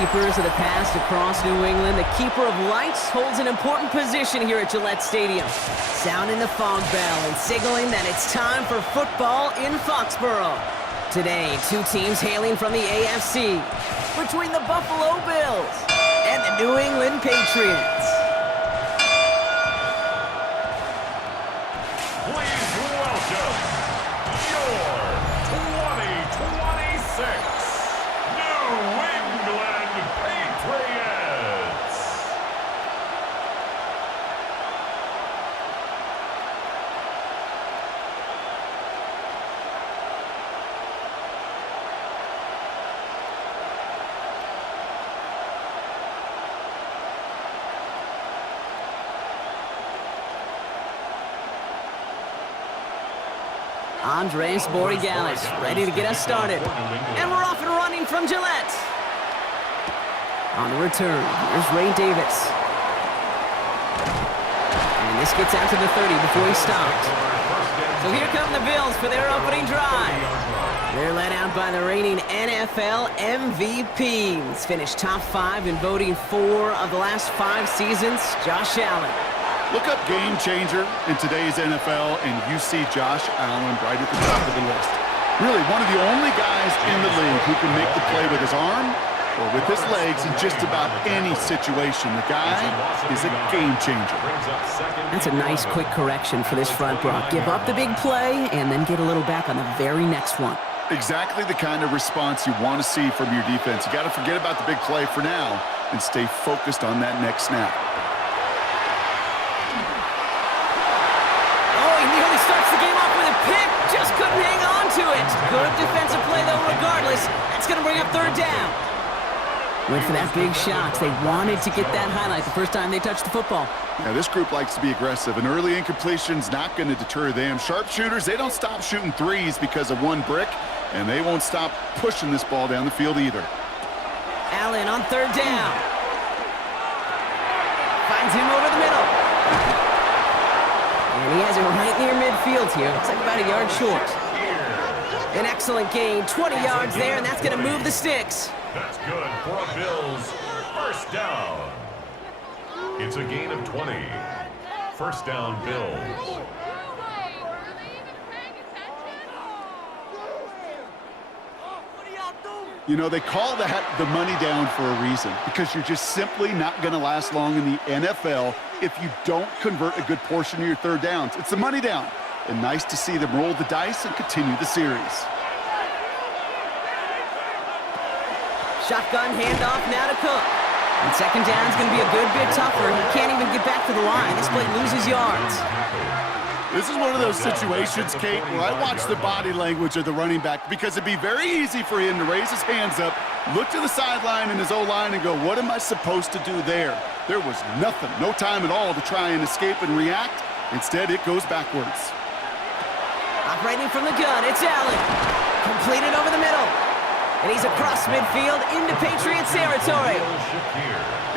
keepers of the past across New England, the keeper of lights holds an important position here at Gillette Stadium, sounding the fog bell and signaling that it's time for football in Foxborough. Today, two teams hailing from the AFC, between the Buffalo Bills and the New England Patriots. Please welcome your 2026 New England Patriots. Andres Borregales ready to get us started. And we're off and running from Gillette. On the return, here's Ray Davis. And this gets out to the 30 before he stopped. So here come the Bills for their opening drive. They're led out by the reigning NFL MVPs. Finished top 5 in voting 4 of the last 5 seasons, Josh Allen. Look up game changer in today's NFL, and you see Josh Allen right at the top of the list. Really, one of the only guys in the league who can make the play with his arm or with his legs in just about any situation. The guy is a game changer. That's a nice quick correction for this front row. Give up the big play and then get a little back on the very next one. Exactly the kind of response you want to see from your defense. You got to forget about the big play for now and stay focused on that next snap. Just couldn't hang on to it. Good defensive play, though, regardless. That's going to bring up third down. Went for that big shot. They wanted to get that highlight the first time they touched the football. Yeah, this group likes to be aggressive. An early incompletion's not going to deter them. Sharpshooters, they don't stop shooting threes because of one brick, and they won't stop pushing this ball down the field either. Allen on third down. Finds him over the middle. And he has it right near midfield here. Looks like about a yard short. An excellent gain. 20 yards there, and that's going to move the sticks. That's good for a Bills first down. It's a gain of 20. First down, Bills. You know, they call that the money down for a reason, because you're just simply not going to last long in the NFL if you don't convert a good portion of your third downs. It's the money down. And nice to see them roll the dice and continue the series. Shotgun handoff now to Cook. And second down is going to be a good bit tougher. He can't even get back to the line. This play loses yards. This is one of those situations, Kate, where I watch the body language of the running back, because it'd be very easy for him to raise his hands up, look to the sideline in his O-line and go, what am I supposed to do there? There was nothing, no time at all to try and escape and react. Instead, it goes backwards. Operating from the gun, it's Allen. Completed over the middle. And he's across midfield into Patriots territory.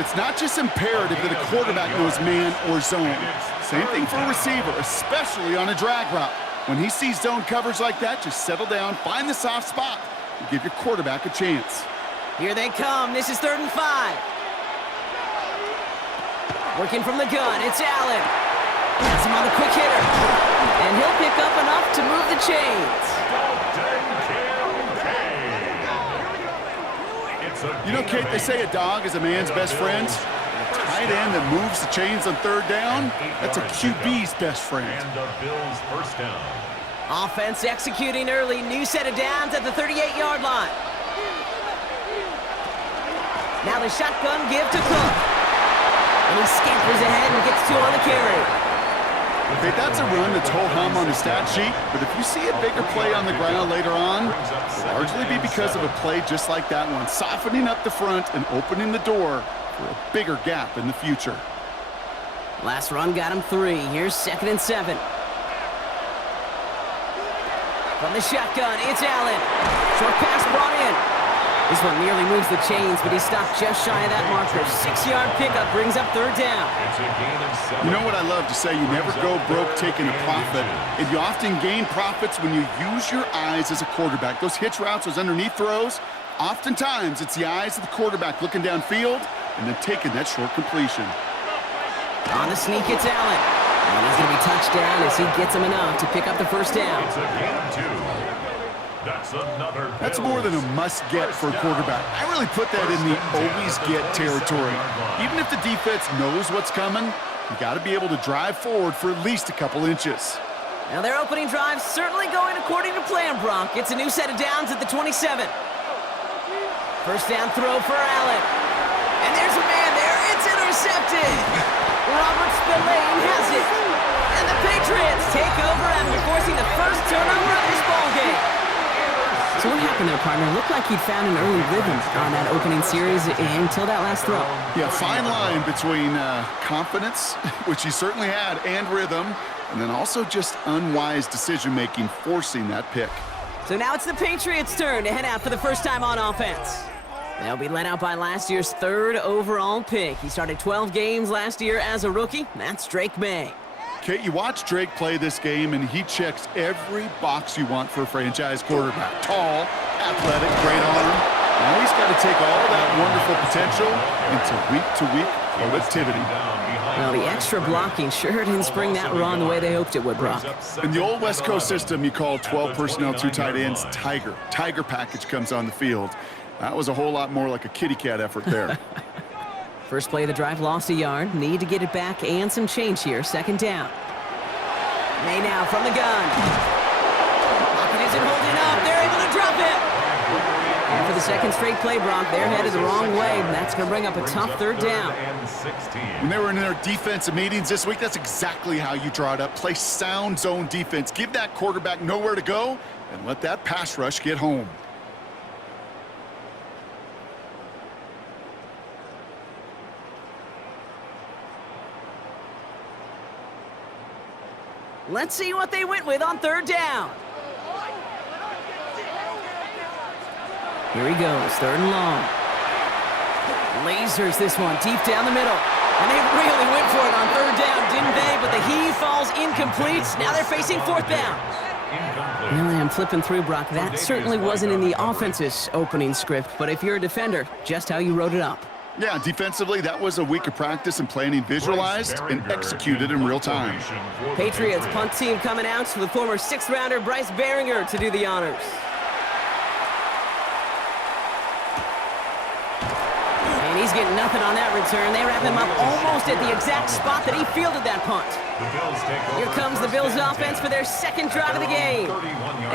It's not just imperative that a quarterback knows man or zone. Same thing for a receiver, especially on a drag route. When he sees zone coverage like that, just settle down, find the soft spot, and give your quarterback a chance. Here they come. This is 3rd and 5. Working from the gun, it's Allen. Has him on the quick hitter. And he'll pick up enough to move the chains. You know, Kate, they say a dog is a man's best friend. A tight end that moves the chains on third down, that's a QB's best friend. And the Bills first down. Offense executing early. New set of downs at the 38-yard line. Now the shotgun give to Cook. And he scampers ahead and gets 2 on the carry. Okay, that's a run that's ho-hum on the stat sheet, but if you see a bigger play on the ground later on, it'll largely be because of a play just like that one, softening up the front and opening the door for a bigger gap in the future. Last run got him 3. Here's 2nd and 7. From the shotgun, it's Allen. Short pass brought in. This one nearly moves the chains, but he stopped just shy of that marker. 6-yard pickup brings up 3rd down. You know what I love to say? You never go broke taking a profit. And you often gain profits when you use your eyes as a quarterback. Those hitch routes, those underneath throws, Oftentimes, it's the eyes of the quarterback looking downfield and then taking that short completion. On the sneak, it's Allen. And he's going to be touched down as he gets him enough to pick up the first down. It's a gain of 2. That's more than a must-get for a quarterback. I really put that in the always-get territory. Even if the defense knows what's coming, you got to be able to drive forward for at least a couple inches. Now their opening drive certainly going according to plan, Brock. It's a new set of downs at the 27. First down throw for Allen. And there's a man there. It's intercepted. Robert Spillane has it. And the Patriots take over after forcing the first turnover of this ballgame. So what happened there, partner? Looked like he'd found an early rhythm on that opening series until that last throw. Yeah, fine line between confidence, which he certainly had, and rhythm, and then also just unwise decision-making, forcing that pick. So now it's the Patriots' turn to head out for the first time on offense. They'll be led out by last year's 3rd overall pick. He started 12 games last year as a rookie. That's Drake May. Kate, you watch Drake play this game, and he checks every box you want for a franchise quarterback. Tall, athletic, great arm. Now he's got to take all that wonderful potential into week-to-week productivity. Well, the extra blocking sure didn't spring that run the way they hoped it would, Brock. In the old West Coast system, you call 12 personnel, 2 tight ends, Tiger. Tiger package comes on the field. That was a whole lot more like a kitty cat effort there. First play of the drive lost a yard. Need to get it back and some change here. Second down. May now from the gun. Pocket isn't holding up. They're able to drop it. And for the second straight play, Brock, they're headed the wrong way. And that's going to bring up a tough third down. When they were in their defensive meetings this week, that's exactly how you draw it up. Play sound zone defense. Give that quarterback nowhere to go and let that pass rush get home. Let's see what they went with on third down. Here he goes, 3rd and long. Lasers this one deep down the middle. And they really went for it on 3rd down, didn't they? But the heave falls incomplete. Now they're facing 4th down. Really, I'm flipping through, Brock. That certainly wasn't in the offense's opening script. But if you're a defender, just how you wrote it up. Yeah, defensively, that was a week of practice and planning visualized and executed in real time. Patriots punt team coming out with former 6th-rounder Bryce Behringer to do the honors. And he's getting nothing on that return. They wrap him up almost at the exact spot that he fielded that punt. Here comes the Bills offense for their second drive of the game.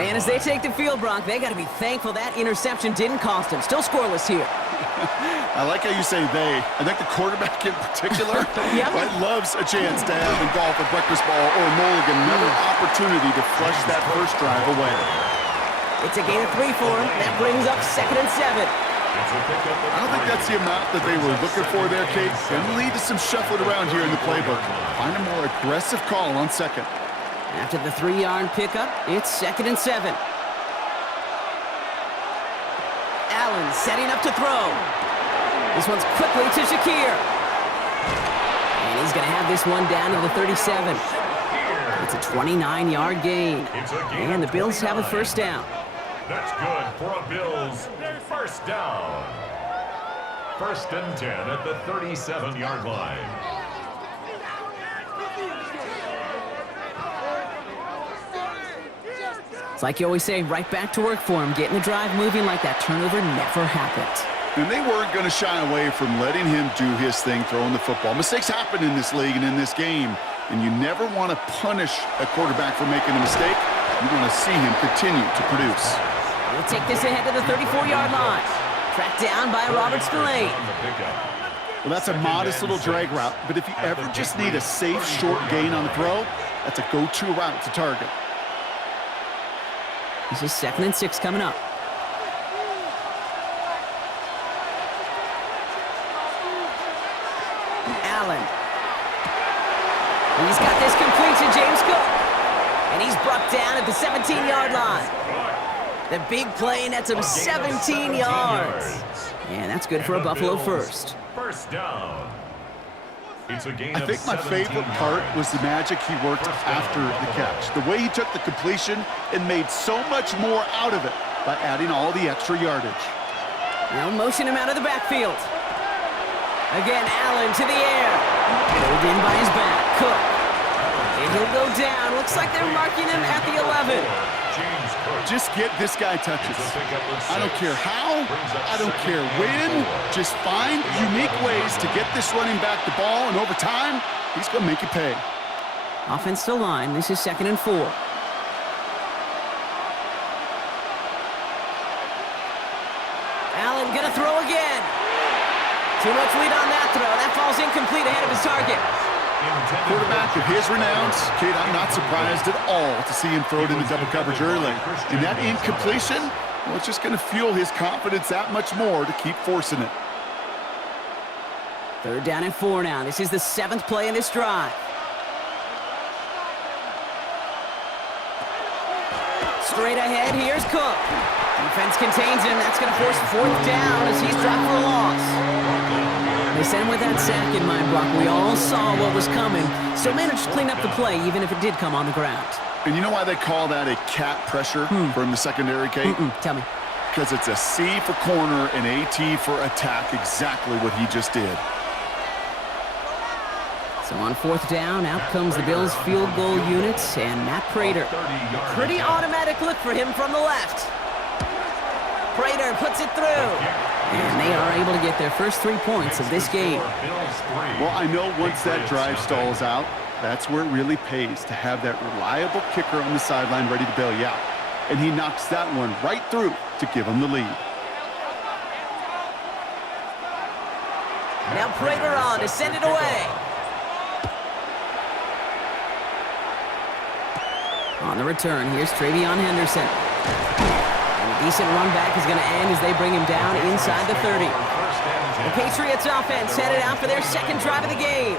And as they take the field, Brock, they got to be thankful that interception didn't cost them. Still scoreless here. I like how you say they. I think the quarterback in particular loves a chance to have in golf a breakfast ball or a mulligan, another opportunity to flush that first drive away. It's a gain of 3 for him. That brings up 2nd and 7. I don't think that's the amount that they were looking for there, Kate. Going to lead to some shuffling around here in the playbook. Find a more aggressive call on 2nd. After the 3-yard pickup, it's 2nd and 7. Allen setting up to throw. This one's quickly to Shakir. And he's going to have this one down to the 37. It's a 29-yard gain. And the Bills have a first down. That's good for a Bills first down. 1st and 10 at the 37-yard line. It's like you always say, right back to work for him, getting the drive moving like that turnover never happened. And they weren't going to shy away from letting him do his thing, throwing the football. Mistakes happen in this league and in this game, and you never want to punish a quarterback for making a mistake. You want to see him continue to produce. We'll take this ahead to the 34-yard line. Tracked down by Robert Spillane. Well, that's a modest little drag route, but if you ever just need a safe, short gain on the throw, that's a go-to route to target. This is 2nd and 6 coming up. Allen. He's got this complete to James Cook. And he's brought down at the 17-yard line. The big play nets him 17 yards. And that's good for a Buffalo first. First down. It's a gain I think my favorite part was the magic he worked after the catch. The way he took the completion and made so much more out of it by adding all the extra yardage. They'll motion him out of the backfield. Again, Allen to the air. Pulled in by his back. Cook. And he'll go down. Looks like they're marking him at the 11. Just get this guy touches. I don't care how, I don't care when. Just find unique ways to get this running back the ball, and over time, he's going to make you pay. Offensive line. This is 2nd and 4. Allen going to throw again. Too much lead on that throw. That falls incomplete ahead of his target. Quarterback of his renounce, Kate, I'm not surprised at all to see him throw it into double coverage early. And that incompletion, well, it's just going to fuel his confidence that much more to keep forcing it. 3rd down and 4 now. This is the 7th play in this drive. Straight ahead, here's Cook. Defense contains him. That's going to force 4th down as he's dropped for a loss. They sent him with that sack in mind, Brock. We all saw what was coming, so managed to clean up the play, even if it did come on the ground. And you know why they call that a cat pressure from the secondary, Kate? Tell me. Because it's a C for corner and a T for attack, exactly what he just did. So on 4th down, out comes the Bills' field goal units and Matt Prater. Pretty automatic look for him from the left. Prater puts it through. And they are able to get their first 3 points of this game. Well, I know once that drive stalls out, that's where it really pays to have that reliable kicker on the sideline ready to bail you out. And he knocks that one right through to give him the lead. Now Prater on to send it away. On the return, here's Travion Henderson. Decent run back is going to end as they bring him down inside the 30. The Patriots offense headed out for their 2nd drive of the game.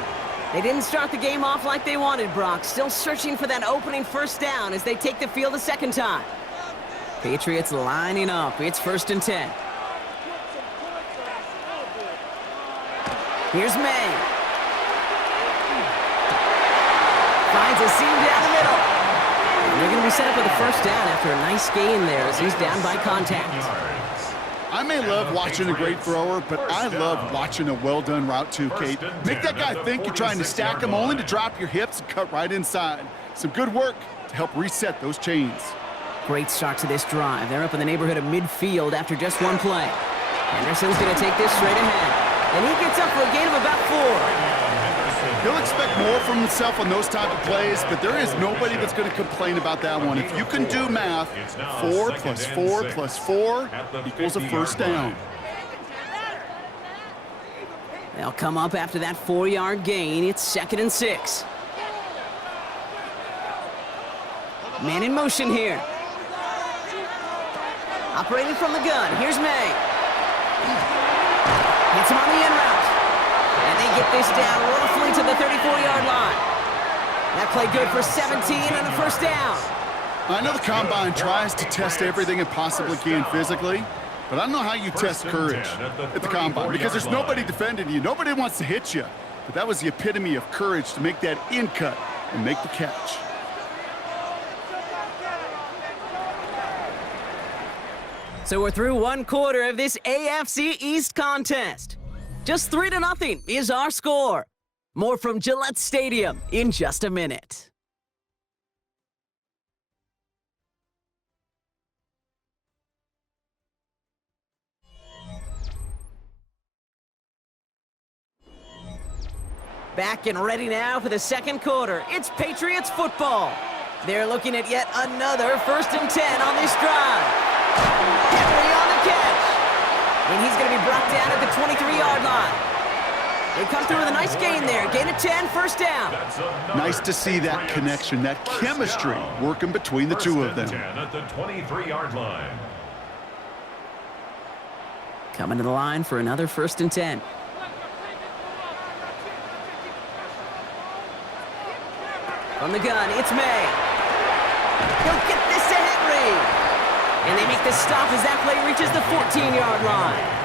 They didn't start the game off like they wanted, Brock. Still searching for that opening 1st down as they take the field a 2nd time. Patriots lining up. It's 1st and 10. Here's May. Finds a seam down the middle. They're going to be set up with a 1st down after a nice gain there as he's down by contact. I may love watching a great thrower, but I love watching a well-done route too, Kate. Make that guy think you're trying to stack him only to drop your hips and cut right inside. Some good work to help reset those chains. Great start to this drive. They're up in the neighborhood of midfield after just 1 play. Henderson's going to take this straight ahead. And he gets up for a gain of about 4. He'll expect more from himself on those type of plays, but there is nobody that's going to complain about that one. If you can do math, 4 plus 4 plus 4 equals a 1st down. They'll come up after that 4-yard gain. It's 2nd and 6. Man in motion here. Operating from the gun. Here's May. Hits him on the in route. And they get this down roughly to the 34-yard line. That play good for 17 and a 1st down. I know the Combine tries to test everything it possibly can physically, but I don't know how you test courage at the Combine because there's nobody defending you. Nobody wants to hit you. But that was the epitome of courage to make that in cut and make the catch. So we're through 1 quarter of this AFC East contest. Just 3-0 is our score. More from Gillette Stadium in just a minute. Back and ready now for the 2nd quarter. It's Patriots football. They're looking at yet another 1st and 10 on this drive. Henry on the catch. And he's going to be brought down at the 23-yard line. They come through with a nice gain there. Gain of 10, 1st down. Nice to see that connection, that chemistry working between the two of them. 10 at the 23-yard line. Coming to the line for another 1st and 10. From the gun, it's May. He'll get this to Henry. And they make the stop as that play reaches the 14-yard line.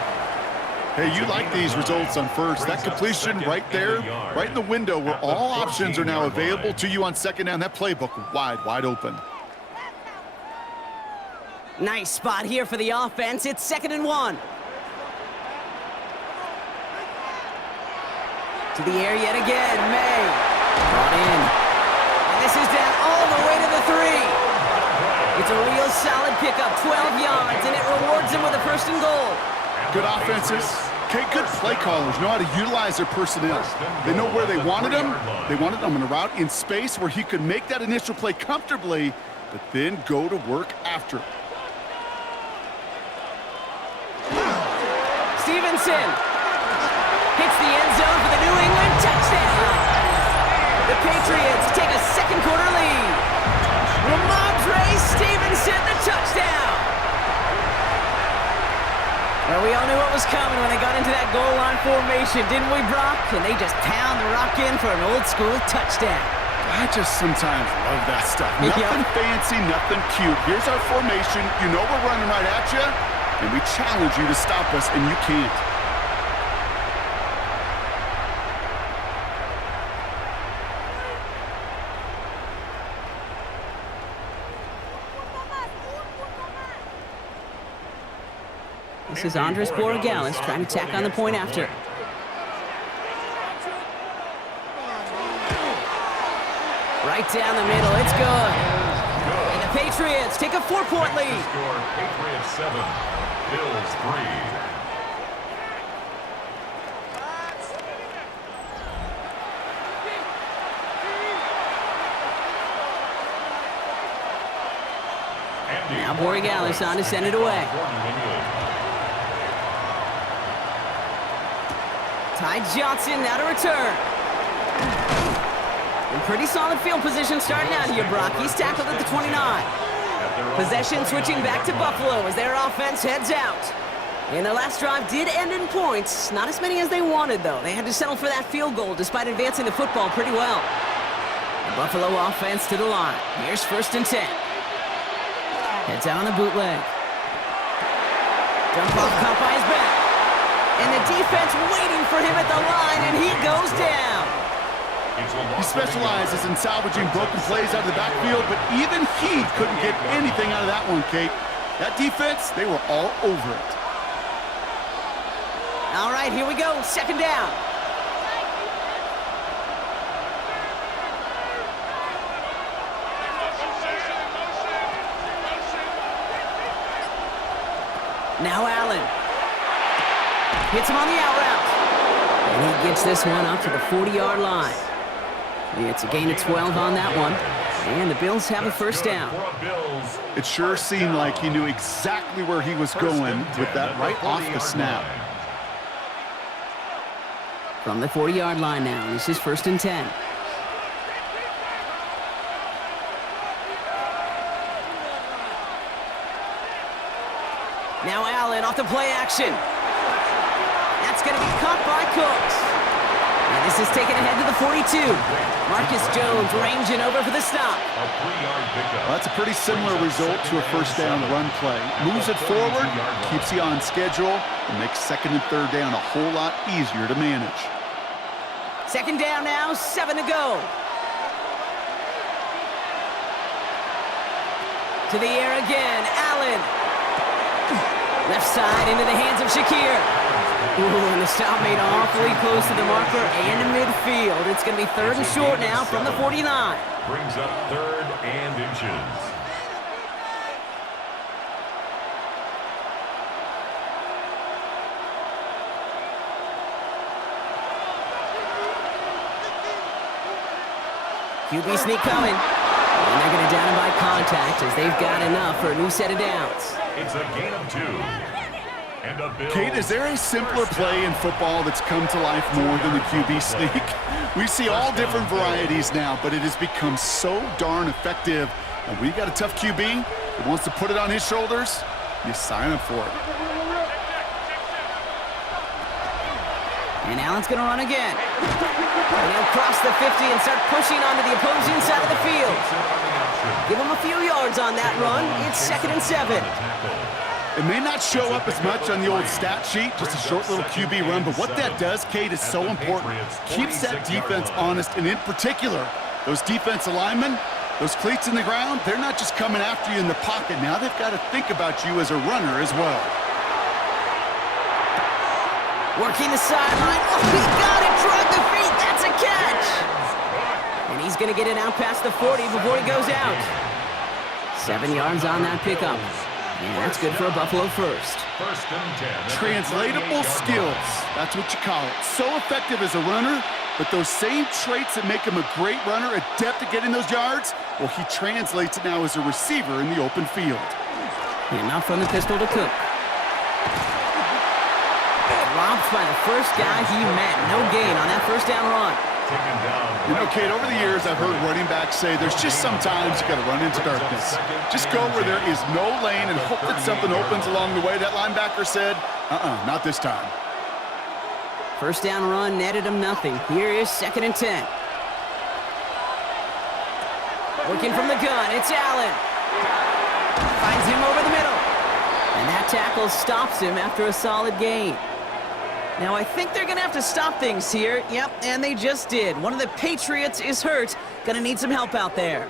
Hey, you like these results on 1st. That completion right there, right in the window where all options are now available to you on 2nd down. That playbook wide open. Nice spot here for the offense. It's 2nd and 1. To the air yet again, May. Brought in. And this is down all the way to the 3. It's a real solid pickup, 12 yards, and it rewards them with a first and goal. Good offenses. Okay, good play callers know how to utilize their personnel. They know where they wanted him. They wanted him in a route in space where he could make that initial play comfortably, but then go to work after it. Stevenson hits the end zone for the New England touchdown. The Patriots take a second quarter lead. Ramondre Stevenson, the touchdown. Well, we all knew what was coming when they got into that goal line formation, didn't we, Brock? And they just pound the rock in for an old-school touchdown. I just sometimes love that stuff. Nothing fancy, nothing cute. Here's our formation. You know we're running right at you, and we challenge you to stop us, and you can't. This is Andres Borregales trying to tack on the point after. Right down the middle, it's good. And the Patriots take a 4-point lead. Score, Patriots 7, Bills 3. Now Borregales on to send it away. Ty Johnson now to return. In pretty solid field position starting out here, Brock. He's tackled at the 29. Possession switching back to Buffalo as their offense heads out. And their last drive did end in points. Not as many as they wanted, though. They had to settle for that field goal despite advancing the football pretty well. The Buffalo offense to the line. Here's 1st and 10. Heads out on the bootleg. Dump off caught by his back. And the defense waiting for him at the line, and he goes down. He specializes in salvaging broken plays out of the backfield, but even he couldn't get anything out of that one, Kate. That defense, they were all over it. All right, here we go. 2nd down. Now Allen. Hits him on the out route. And he gets this one up to the 40-yard line. It's a gain of 12 on that one. And the Bills have a 1st down. It sure seemed like he knew exactly where he was going with that right off the snap. From the 40-yard line now, this is 1st and 10. Now Allen off the play action. That's going to be caught by Cooks. And this is taken ahead to the 42. Marcus Jones ranging over for the stop. Well, that's a pretty similar result to a 1st down run play. Moves it forward, keeps you on schedule, and makes 2nd and 3rd down a whole lot easier to manage. 2nd down now, 7 to go. To the air again, Allen. Left side into the hands of Shakir. Ooh, and the stop made awfully close to the marker and to midfield. It's going to be 3rd and short now from the 49. Brings up 3rd and inches. QB sneak coming. And they're going to down him by contact as they've got enough for a new set of downs. It's a gain of 2. Kate, is there a simpler play in football that's come to life more than the QB sneak? We see all different varieties now, but it has become so darn effective. And when you got a tough QB that wants to put it on his shoulders, you sign up for it. And Allen's going to run again. And he'll cross the 50 and start pushing onto the opposing side of the field. Give him a few yards on that run. It's 2nd and 7. It may not show up as much on the old stat sheet, just a short little QB run, but what that does, Kate, is so important. Keeps that defense honest, and in particular, those defensive linemen, those cleats in the ground, they're not just coming after you in the pocket. Now they've got to think about you as a runner as well. Working the sideline. Oh, he got it. Drug the feet. the catch! And he's going to get it out past the 40 before he goes out. 7 yards on that pickup. And that's good for a Buffalo first. First and 10. Translatable skills. That's what you call it. So effective as a runner, but those same traits that make him a great runner, adept at getting those yards, well, he translates it now as a receiver in the open field. And out from the pistol to Cook. Dropped by the first guy he met. No gain on that first down run. You know, Kate, over the years, I've heard running backs say there's just sometimes you got to run into darkness. Just go where there is no lane and hope that something opens along the way. That linebacker said, not this time. First down run netted him nothing. Here is 2nd and 10. Working from the gun, it's Allen. Finds him over the middle. And that tackle stops him after a solid gain. Now, I think they're going to have to stop things here. Yep, and they just did. One of the Patriots is hurt. Going to need some help out there.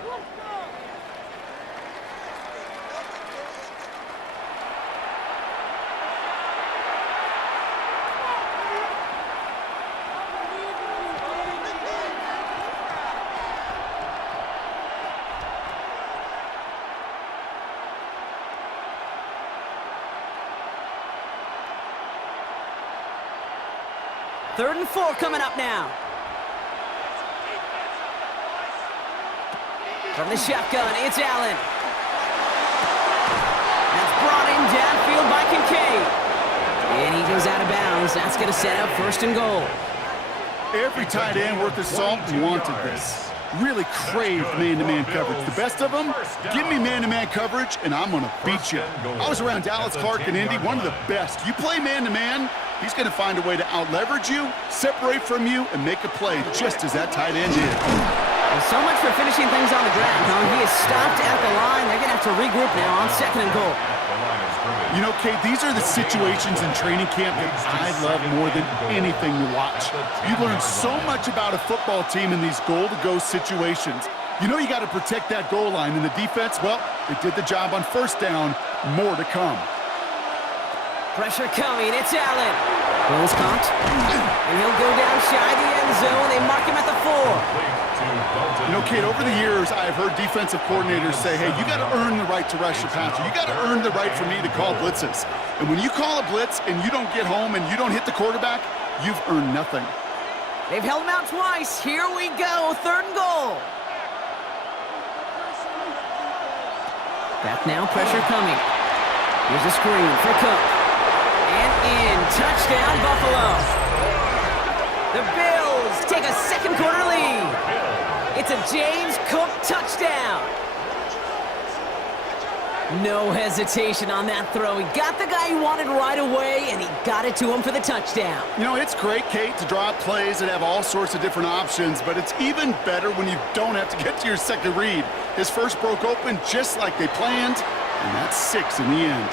Third and 4 coming up now. From the shotgun, it's Allen. That's brought in downfield by Kincaid. And he goes out of bounds. That's going to set up 1st and goal. Every tight end worth his salt wanted this. Really craved man-to-man coverage. The best of them, give me man-to-man coverage, and I'm going to beat you. I was around Dallas Clark and Indy, one of the best. You play man-to-man, he's going to find a way to out-leverage you, separate from you, and make a play just as that tight end did. Well, so much for finishing things on the ground, huh? He is stopped at the line. They're going to have to regroup now on 2nd and goal. You know, Kate, these are the situations in training camp that I love more than anything to watch. You learn so much about a football team in these goal-to-go situations. You know you got to protect that goal line, and the defense, well, they did the job on 1st down. More to come. Pressure coming. It's Allen. Ball's caught. And he'll go down shy of the end zone. They mark him at the 4. You know, Kate, over the years, I've heard defensive coordinators say, hey, you got to earn the right to rush your passer. You got to earn the right for me to call blitzes. And when you call a blitz and you don't get home and you don't hit the quarterback, you've earned nothing. They've held him out twice. Here we go. 3rd and goal. Back now, pressure coming. Here's a screen for Cook. And in. Touchdown, Buffalo. The Bills take a 2nd quarter lead. It's a James Cook touchdown. No hesitation on that throw. He got the guy he wanted right away, and he got it to him for the touchdown. You know, it's great, Kate, to draw up plays that have all sorts of different options, but it's even better when you don't have to get to your second read. His first broke open just like they planned, and that's 6 in the end.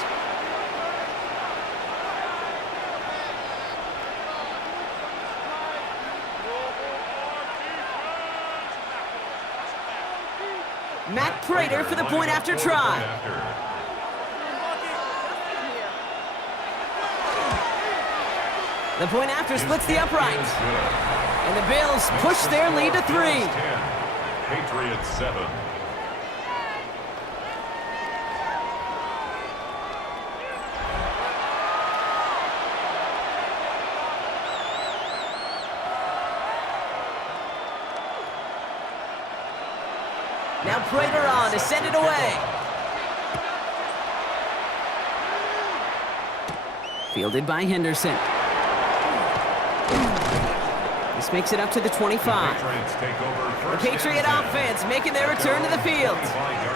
Matt Prater for the point after try. The point after splits the uprights. And the Bills push their lead to 3. Patriots 7. Now Prater on to send it away. Fielded by Henderson. This makes it up to the 25. The Patriot offense making their return to the field.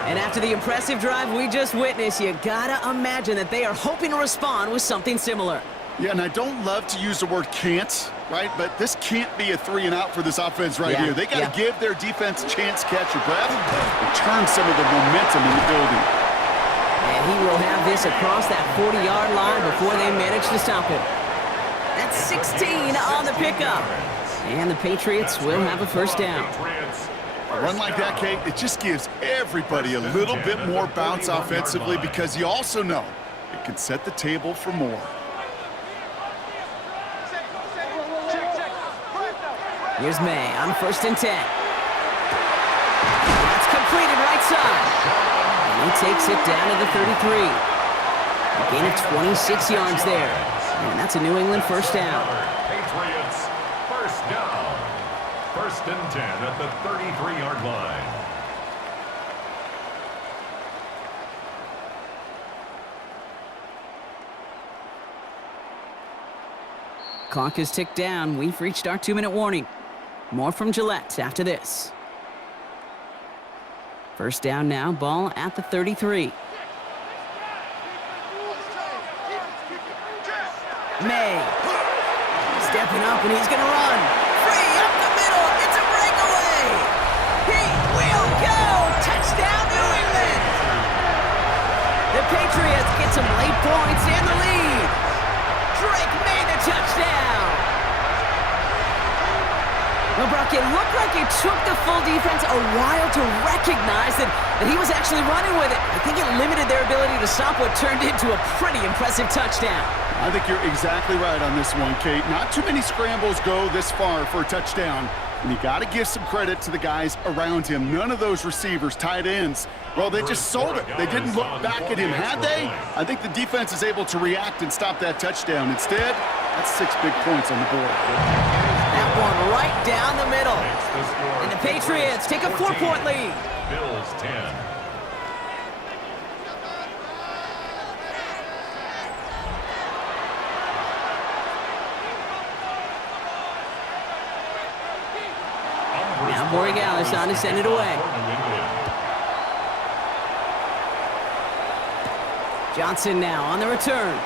And after the impressive drive we just witnessed, you gotta imagine that they are hoping to respond with something similar. Yeah, and I don't love to use the word can't, right? But this can't be a 3 and out for this offense right here. They got to give their defense a chance to catch your breath and turn some of the momentum in the building. And he will have this across that 40-yard line before they manage to stop it. That's 16 on the pickup. And the Patriots will have a 1st down. A run like that, Kate, it just gives everybody a little bit more bounce offensively because you also know it can set the table for more. Here's May on 1st and 10. That's completed right side. And he takes it down to the 33. A gain of 26 yards there. And that's a New England first down. Patriots first down. 1st and 10 at the 33-yard line. Clock is ticked down. We've reached our 2-minute warning. More from Gillette after this. First down now, ball at the 33. May. Stepping up, and he's going to run. Free up the middle. It's a breakaway. He will go. Touchdown, New England. The Patriots get some late points and the lead. Drake made the touchdown. Well, Brock, it looked like it took the full defense a while to recognize that he was actually running with it. I think it limited their ability to stop what turned into a pretty impressive touchdown. I think you're exactly right on this one, Kate. Not too many scrambles go this far for a touchdown. And you got to give some credit to the guys around him. None of those receivers, tight ends, well, they just sold it. They didn't look back at him. Had they? I think the defense is able to react and stop that touchdown. Instead, that's 6 big points on the board. That one right down the middle. And the Patriots take a 4-point lead. Bills 10. Now Borregales on to send it away. Johnson now on the return.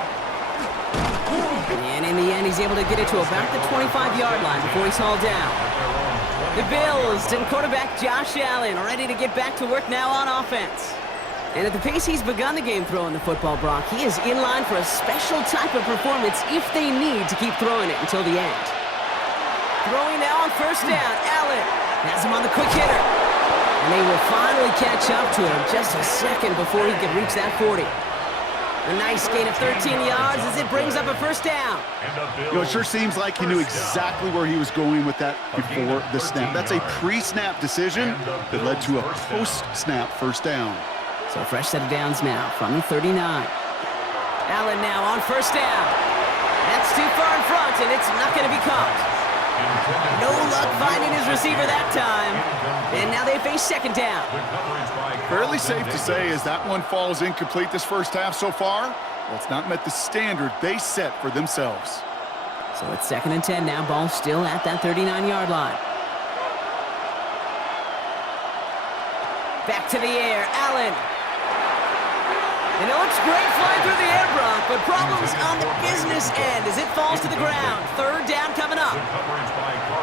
And in the end, he's able to get it to about the 25-yard line before he's hauled down. The Bills and quarterback Josh Allen ready to get back to work now on offense. And at the pace he's begun the game throwing the football, Brock, he is in line for a special type of performance if they need to keep throwing it until the end. Throwing now on 1st down, Allen has him on the quick hitter. And they will finally catch up to him just a second before he can reach that 40. A nice gain of 13 yards as it brings up a 1st down. You know, it sure seems like he knew exactly where he was going with that before the snap. That's a pre-snap decision that led to a post-snap 1st down. So a fresh set of downs now from the 39. Allen now on 1st down. That's too far in front, and it's not going to be caught. No luck finding his receiver that time. And now they face 2nd down. Fairly safe to say as that one falls incomplete this first half so far, well, it's not met the standard they set for themselves. So it's 2nd and 10 now. Ball still at that 39-yard line. Back to the air. Allen. And it looks great flying through the air, Brock, but problems on the business end as it falls to the ground. 3rd down coming up.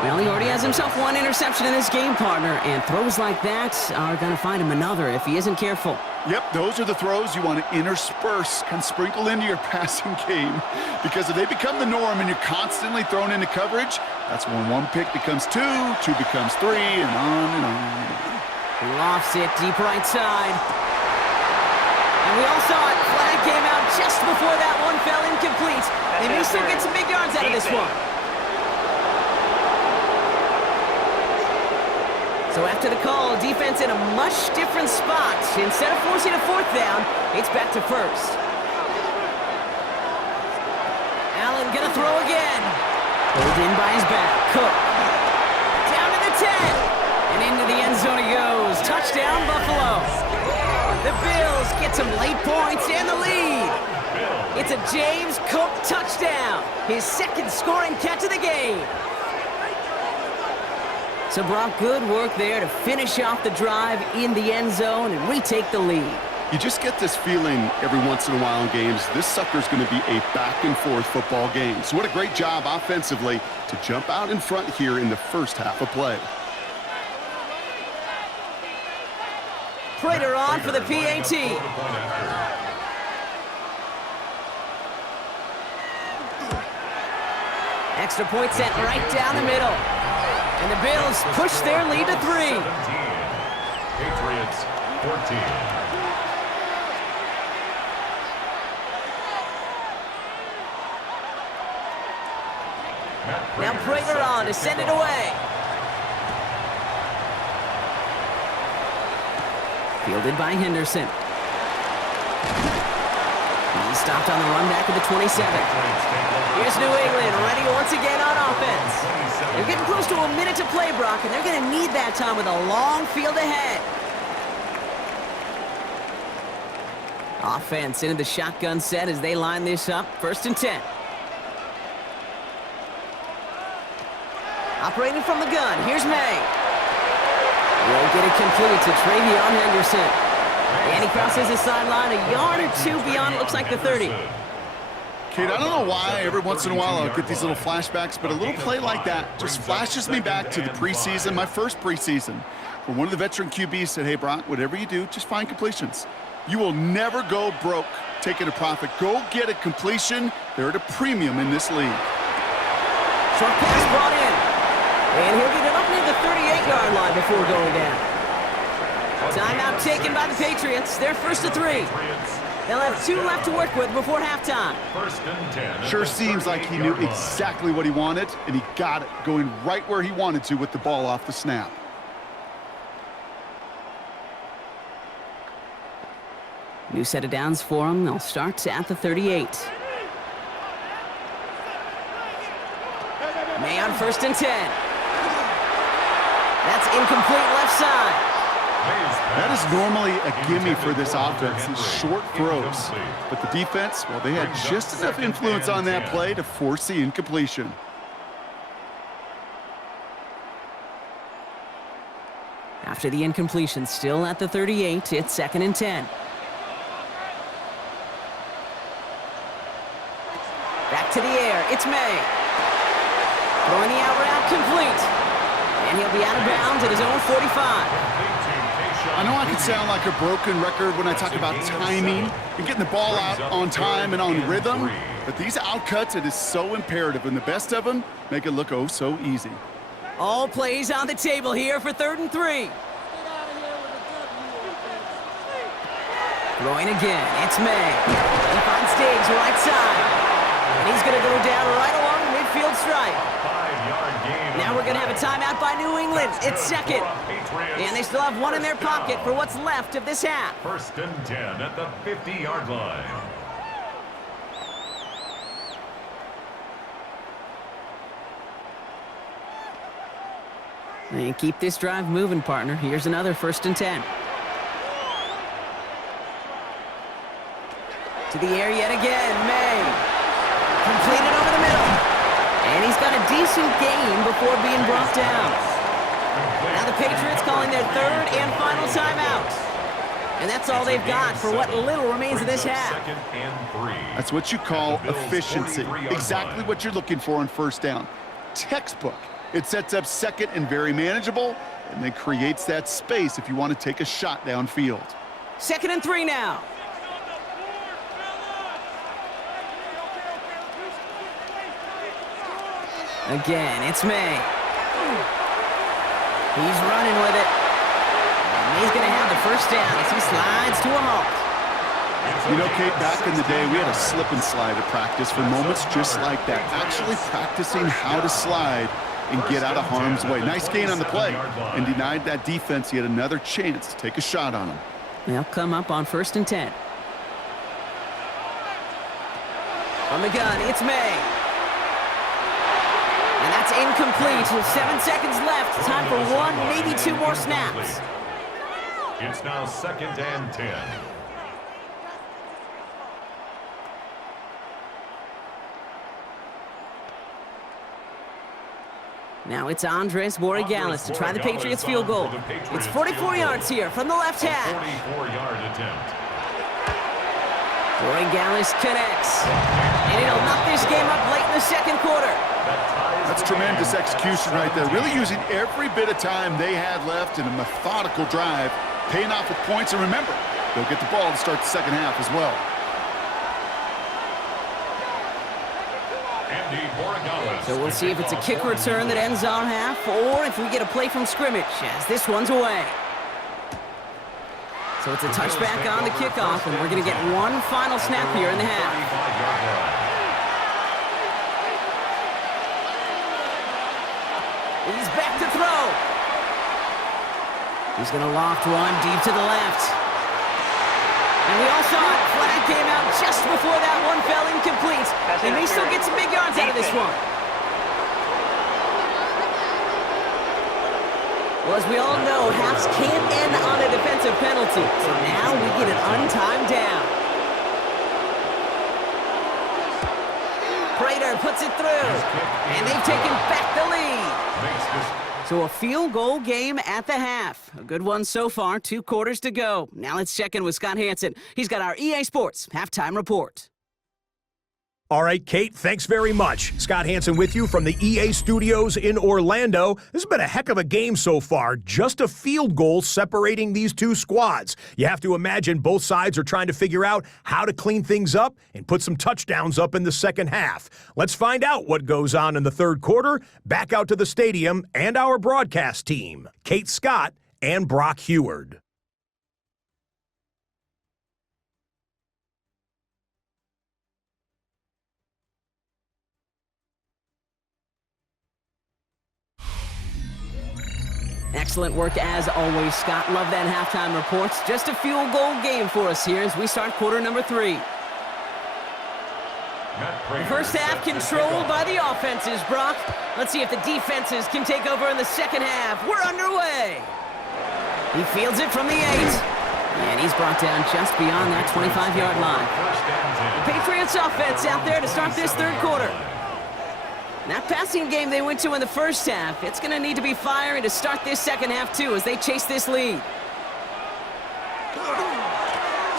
Well, he already has himself one interception in this game, partner, and throws like that are going to find him another if he isn't careful. Yep, those are the throws you want to intersperse, kind of sprinkle into your passing game, because if they become the norm and you're constantly thrown into coverage, that's when 1 pick becomes 2, 2 becomes 3, and on and on and on. He lofts it deep right side. And we all saw it. Flag came out just before that one fell incomplete. They may still get some big yards out of this one. So after the call, defense in a much different spot. Instead of forcing a 4th down, it's back to 1st. Allen gonna throw again. Pulled in by his back. Cook. Down to the 10. And into the end zone he goes. Touchdown, Buffalo. The Bills get some late points and the lead. It's a James Cook touchdown. His 2nd scoring catch of the game. So, Brock, good work there to finish off the drive in the end zone and retake the lead. You just get this feeling every once in a while in games, this sucker's going to be a back-and-forth football game. So what a great job offensively to jump out in front here in the first half of play. Prater on for the PAT. Extra point set right down the middle. And the Bills push their lead to 3. 17. Patriots 14. Now Prater on to send it away. Fielded by Henderson. He's stopped on the run back at the 27. Here's New England, ready once again on offense. They're getting close to a minute to play, Brock, and they're going to need that time with a long field ahead. Offense into the shotgun set as they line this up. 1st and 10. Operating from the gun, here's May. Won't get it complete to Travion Henderson. And he crosses the sideline a yard or two beyond, looks like the 30. Kate, I don't know why every once in a while I'll get these little flashbacks, but a little play like that just flashes me back to the preseason, my first preseason, where one of the veteran QBs said, hey, Brock, whatever you do, just find completions. You will never go broke taking a profit. Go get a completion. They're at a premium in this league. Short pass brought in. And he'll get it up near the 38-yard line before going down. Timeout taken by the Patriots. They're 1st and 3. They'll have 2 left to work with before halftime. 1st and 10. Sure seems like he knew exactly what he wanted, and he got it, going right where he wanted to with the ball off the snap. New set of downs for them. They'll start at the 38. May on 1st and 10. That's incomplete left side. That is normally a gimme for this offense, these short throws. But the defense, well, they had just enough influence on that play to force the incompletion. After the incompletion, still at the 38, it's 2nd and 10. Back to the air, it's May. Throwing the out route complete. And he'll be out of bounds at his own 45. I know I can sound like a broken record when I talk about timing and getting the ball out on time and on rhythm, but these outcuts, it is so imperative, and the best of them make it look oh so easy. All plays on the table here for 3rd and 3. Throwing again, it's May. He finds Diggs right side. And he's going to go down right along the midfield stripe. Now we're going to have a timeout by New England. It's 2nd. And they still have 1 in their pocket for what's left of this half. 1st and 10 at the 50-yard line. And keep this drive moving, partner. Here's another 1st and 10. To the air yet again, May. Completed over the middle. And he's got a decent gain before being brought down. Now the Patriots calling their 3rd and final timeout. And that's all they've got for what little remains of this half. That's what you call efficiency. Exactly what you're looking for on 1st down. Textbook. It sets up 2nd and very manageable, and then creates that space if you want to take a shot downfield. 2nd and 3 now. Again, it's May. He's running with it. And he's going to have the 1st down as he slides to a halt. You know, Kate, back in the day, we had a slip and slide at practice for moments just like that. Actually practicing how to slide and get out of harm's way. Nice gain on the play, and denied that defense yet another chance to take a shot on him. They'll come up on 1st and 10. From the gun, it's May. And that's incomplete with 7 seconds left. Time for 1, maybe 2 more snaps. It's now 2nd and 10. Now it's Andres Borregales to try the Patriots field goal. It's 44 yards here from the left half. 44-yard attempt. Borregales connects. And it'll knock this game up late in the 2nd quarter. That's tremendous execution right there. Really using every bit of time they had left in a methodical drive, paying off with points. And remember, they'll get the ball to start the 2nd half as well. So we'll see if it's a kick return that ends our half, or if we get a play from scrimmage, as this one's away. So it's a touchback on the kickoff, and we're going to get 1 final snap here in the half. He's back to throw. He's going to loft one deep to the left. And we all saw it. Flag came out just before that one fell incomplete. They may still get some big yards out of this one. Well, as we all know, halves can't end on a defensive penalty. So now we get an untimed down. Prater puts it through. And they've taken back the lead. So a field goal game at the half. A good one so far, 2 quarters to go. Now let's check in with Scott Hansen. He's got our EA Sports halftime report. All right, Kate, thanks very much. Scott Hansen with you from the EA studios in Orlando. This has been a heck of a game so far. Just a field goal separating these two squads. You have to imagine both sides are trying to figure out how to clean things up and put some touchdowns up in the second half. Let's find out what goes on in the third quarter. Back out to the stadium and our broadcast team, Kate Scott and Brock Heward. Excellent work as always, Scott. Love that halftime reports. Just a field goal game for us here as we start quarter number 3. The first half controlled by the offenses, Brock. Let's see if the defenses can take over in the second half. We're underway. He fields it from the 8. And he's brought down just beyond that 25-yard line. The Patriots offense out there to start this third quarter. That passing game they went to in the first half, it's going to need to be firing to start this second half, too, as they chase this lead.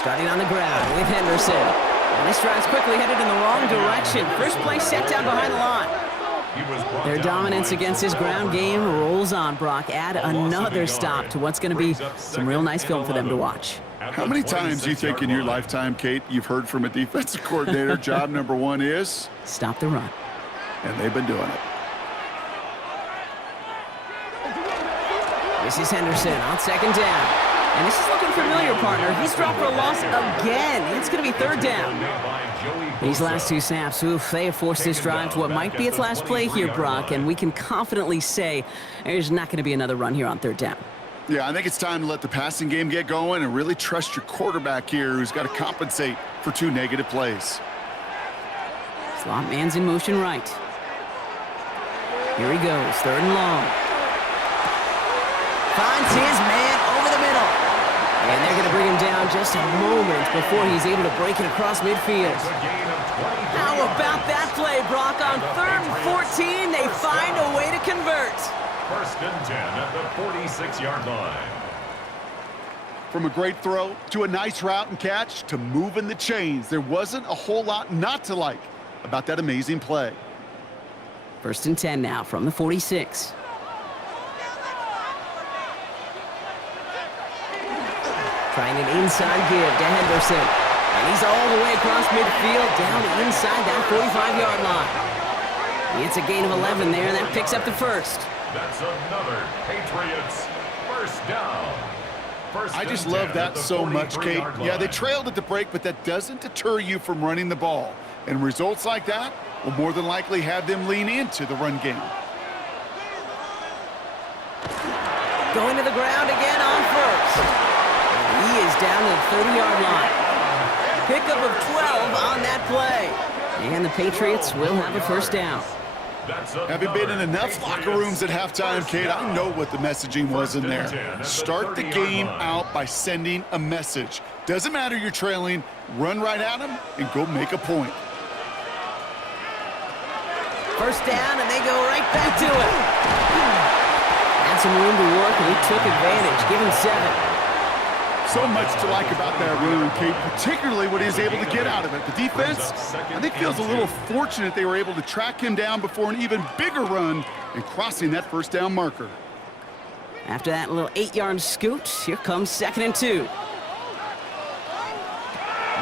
Starting on the ground with Henderson. And this drive's quickly headed in the wrong direction. First play set down behind the line. Their dominance against this ground game rolls on, Brock. Add another stop to what's going to be some real nice film for them to watch. How many times do you think in your lifetime, Kate, you've heard from a defensive coordinator, job number 1 is? Stop the run. And they've been doing it. This is Henderson on second down. And this is looking familiar, partner. He's dropped for a loss again. It's going to be third down. These last 2 snaps, oof, they have forced this drive to what might be its last play here, Brock. And we can confidently say there's not going to be another run here on third down. Yeah, I think it's time to let the passing game get going and really trust your quarterback here, who's got to compensate for 2 negative plays. Slot man's in motion right. Here he goes, third and long. Finds his man over the middle. And they're going to bring him down just a moment before he's able to break it across midfield. How about that play, Brock? On 3rd and 14, they find a way to convert. 1st and 10 at the 46-yard line. From a great throw to a nice route and catch to moving the chains, there wasn't a whole lot not to like about that amazing play. 1st and 10 now from the 46. Trying an inside give to Henderson. And he's all the way across midfield down inside that 45-yard line. It's a gain of 11 there, and that picks up the first. That's another Patriots first down. I just love that so much, Kate. Yeah, they trailed at the break, but that doesn't deter you from running the ball. And results like that will more than likely have them lean into the run game. Going to the ground again on first. And he is down to the 30-yard line. Pickup of 12 on that play. And the Patriots will have a first down. Having been in enough locker rooms at halftime, Kate, I know what the messaging was in there. Start the game out by sending a message. Doesn't matter you're trailing, run right at them and go make a point. First down, and they go right back to it. Had some room to work, and he took advantage. Give him 7. So much to like about that run, Kate, particularly what he was able to get out of it. The defense, I think, feels a little fortunate they were able to track him down before an even bigger run and crossing that first down marker. After that little 8-yard scoot, here comes 2nd and 2.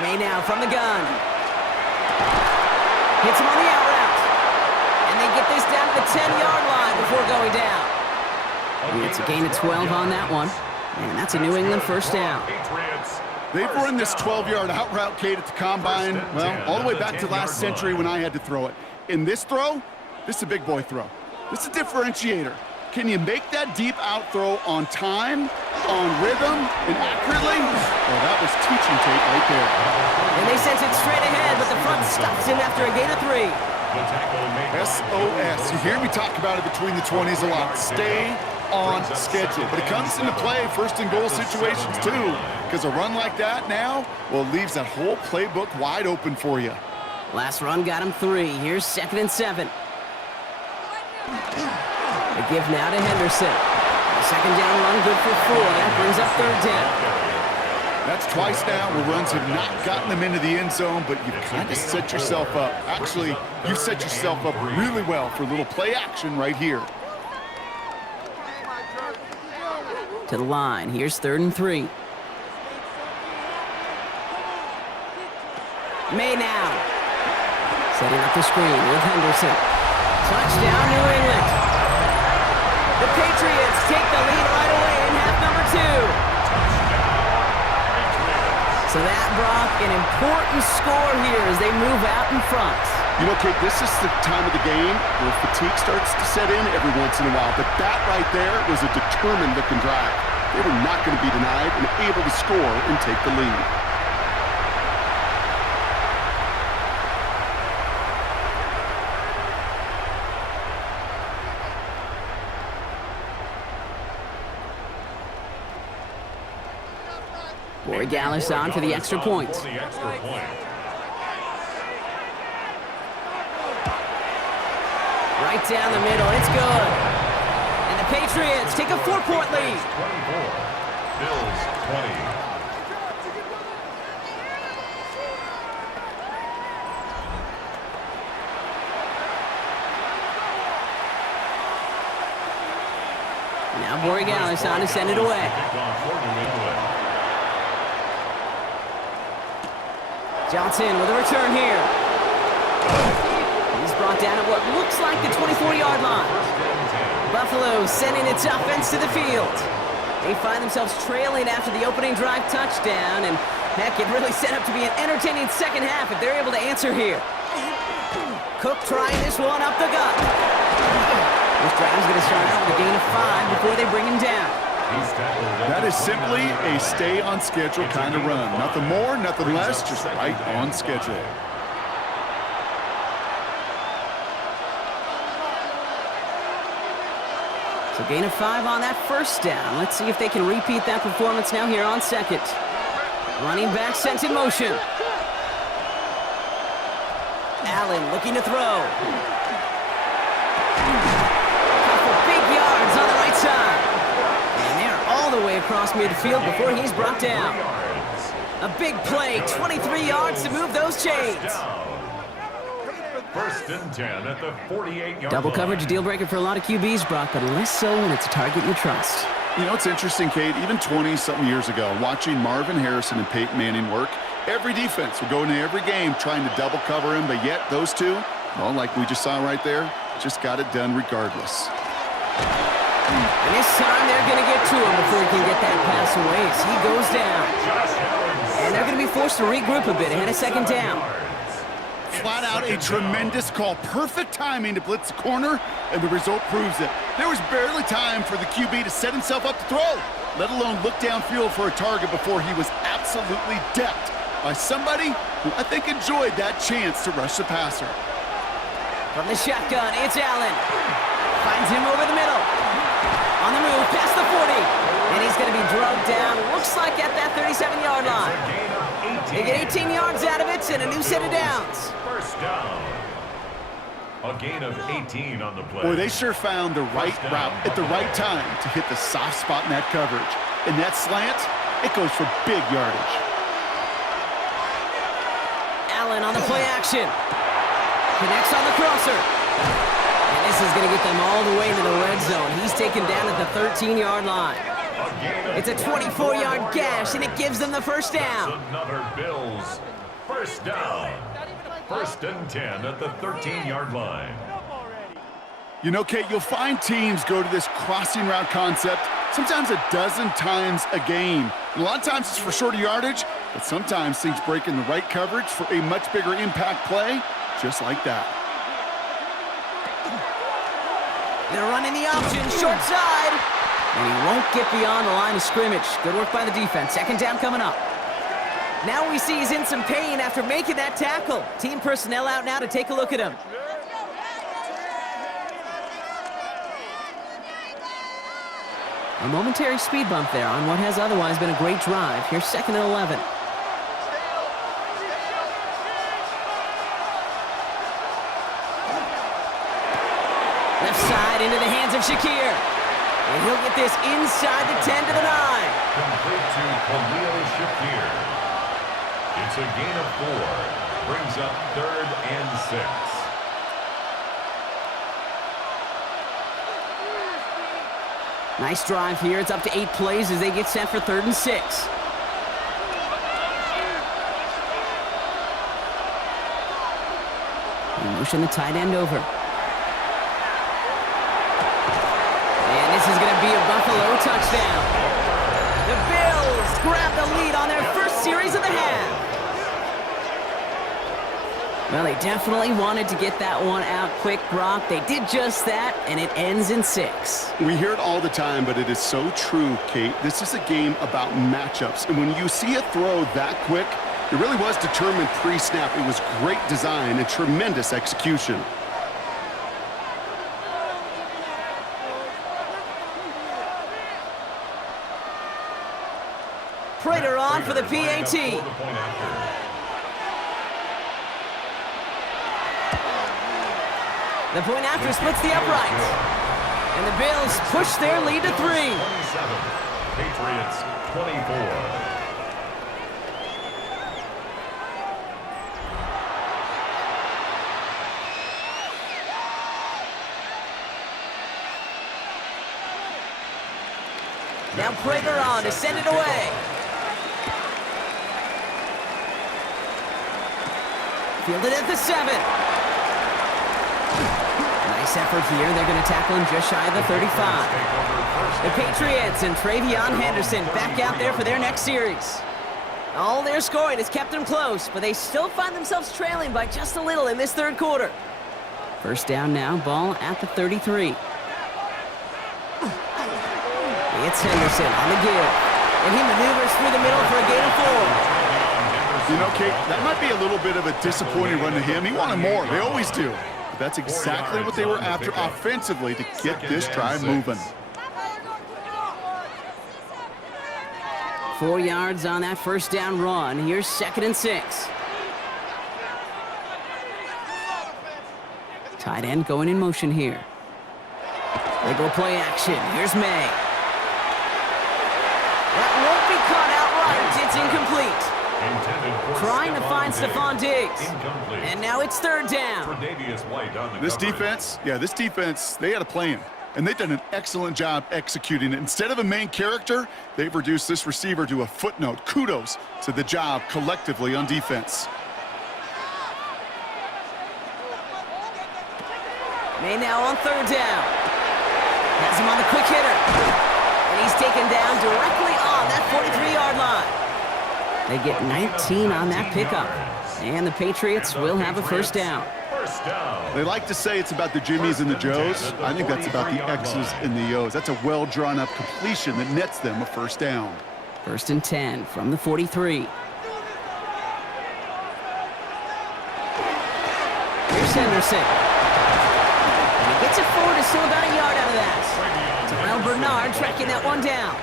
May now from the gun. Hits him on the out route. And they get this down to the 10-yard line before going down. It's a gain of 12 on that one. And that's a New England first down. They've run this 12-yard out route, Kate, at the combine, well, all the way back to last century when I had to throw it. In this throw, this is a big boy throw. This is a differentiator. can you make that deep out throw on time, on rhythm, and accurately? Well, that was teaching tape right there. And they sent it straight ahead, but the front stops him after a gain of 3. SOS. You hear me talk about it between the 20s a lot. Stay on schedule. But it comes into play first and goal situations too, because a run like that now, well, it leaves that whole playbook wide open for you. Last run got him 3. Here's 2nd and 7. The give now to Henderson. The 2nd down run good for 4. That brings up 3rd down. That's twice now where runs have not gotten them into the end zone, but you've kind of set yourself up. Actually, you've set yourself up really well for a little play action right here. To the line. Here's 3rd and 3. May now. Setting up the screen with Henderson. Touchdown, New England. The Patriots take the lead right away in half number 2. So that brought an important score here as they move out in front. You know, Kate, this is the time of the game where fatigue starts to set in every once in a while. But that right there was a determined-looking drive. They were not going to be denied and able to score and take the lead. Boy Gallis on for the extra point. Right down the middle, it's good. And the Patriots take a 4-point lead. 24, Bills 20. Now Borregales on to send it away. Johnson with a return here. He's brought down at what looks like the 24-yard line. Buffalo sending its offense to the field. They find themselves trailing after the opening drive touchdown, and heck, it really set up to be an entertaining second half if they're able to answer here. Cook trying this one up the gut. This drive's going to start out with a gain of 5 before they bring him down. That is simply a stay-on-schedule kind of run. Nothing more, nothing less, just right on schedule. So gain of 5 on that first down. Let's see if they can repeat that performance now here on 2nd. Running back sent in motion. Allen looking to throw. For big yards on the right side. And they're all the way across midfield before he's brought down. A big play, 23 yards to move those chains. First and 10 at the 48-yard Double line. coverage deal breaker for a lot of QBs, Brock, but less so when it's a target you trust. You know, it's interesting, Kate, even 20-something years ago, watching Marvin Harrison and Peyton Manning work, every defense would go into every game trying to double cover him, but yet those two, well, like we just saw right there, just got it done regardless. And this time they're going to get to him before he can get that pass away as he goes down. And they're going to be forced to regroup a bit ahead of 2nd down. Flat out a tremendous call. Perfect timing to blitz the corner, and the result proves it. There was barely time for the QB to set himself up to throw, let alone look downfield for a target before he was absolutely decked by somebody who I think enjoyed that chance to rush the passer. From the shotgun, it's Allen. Finds him over the middle. On the move, past the 40. And he's going to be drugged down, looks like at that 37-yard line. They get 18 yards out of it and a new set of downs. First down. A gain of 18 on the play. Boy, they sure found the right route at the right time to hit the soft spot in that coverage. And that slant, it goes for big yardage. Allen on the play action. Connects on the crosser. And this is going to get them all the way into the red zone. He's taken down at the 13-yard line. It's a 24-yard gash, and it gives them the first down. Another Bills first down. First and 10 at the 13-yard line. You know, Kate, you'll find teams go to this crossing route concept sometimes a dozen times a game. And a lot of times it's for shorter yardage, but sometimes things break in the right coverage for a much bigger impact play, just like that. They're running the option, short side. And he won't get beyond the line of scrimmage. Good work by the defense. Second down coming up. Now we see he's in some pain after making that tackle. Team personnel out now to take a look at him. A momentary speed bump there on what has otherwise been a great drive. Here's 2nd and 11. Left side into the hands of Shakir. And he'll get this inside the 10 to the 9. Complete to Khalil Shakir. It's a gain of 4. Brings up 3rd and 6. Nice drive here. It's up to 8 plays as they get set for 3rd and 6. Motion the tight end over. And this is going to be a Buffalo touchdown. The Bills grab the lead on their first series of the half. Well, they definitely wanted to get that one out quick, Brock. They did just that, and it ends in 6. We hear it all the time, but it is so true, Kate. This is a game about matchups, and when you see a throw that quick, it really was determined pre-snap. It was great design and tremendous execution. Prater on for the PAT. The point after splits the uprights. And the Bills push their lead to 3. 27. Patriots 24. Now Prater on to send it away. Fielded at the 7. Nice effort here. They're going to tackle him just shy of the 35. The Patriots and Travion Henderson back out there for their next series. All their scoring has kept them close, but they still find themselves trailing by just a little in this 3rd quarter. First down now, ball at the 33. It's Henderson on the give, and he maneuvers through the middle for a gain of 4. You know, Kate, that might be a little bit of a disappointing run to him. He wanted more. They always do. But that's exactly what they were after offensively to get this drive moving. 4 yards on that first down run. Here's 2nd and 6. Tight end going in motion here. They go play action. Here's May. That won't be caught outright. It's incomplete. Trying to find Stephon Diggs. And now it's 3rd down. This defense, they had a plan. And they've done an excellent job executing it. Instead of a main character, they've reduced this receiver to a footnote. Kudos to the job collectively on defense. May now on 3rd down. Has him on the quick hitter. And he's taken down directly on that 43-yard line. They get 19 on that pickup. And the Patriots will have a first down. They like to say it's about the Jimmies and the Joes. I think that's about the X's and the O's. That's a well-drawn-up completion that nets them a first down. 1st and 10 from the 43. Here's Henderson. And he gets it forward. It's still about a yard out of that. Terrell Bernard tracking that one down.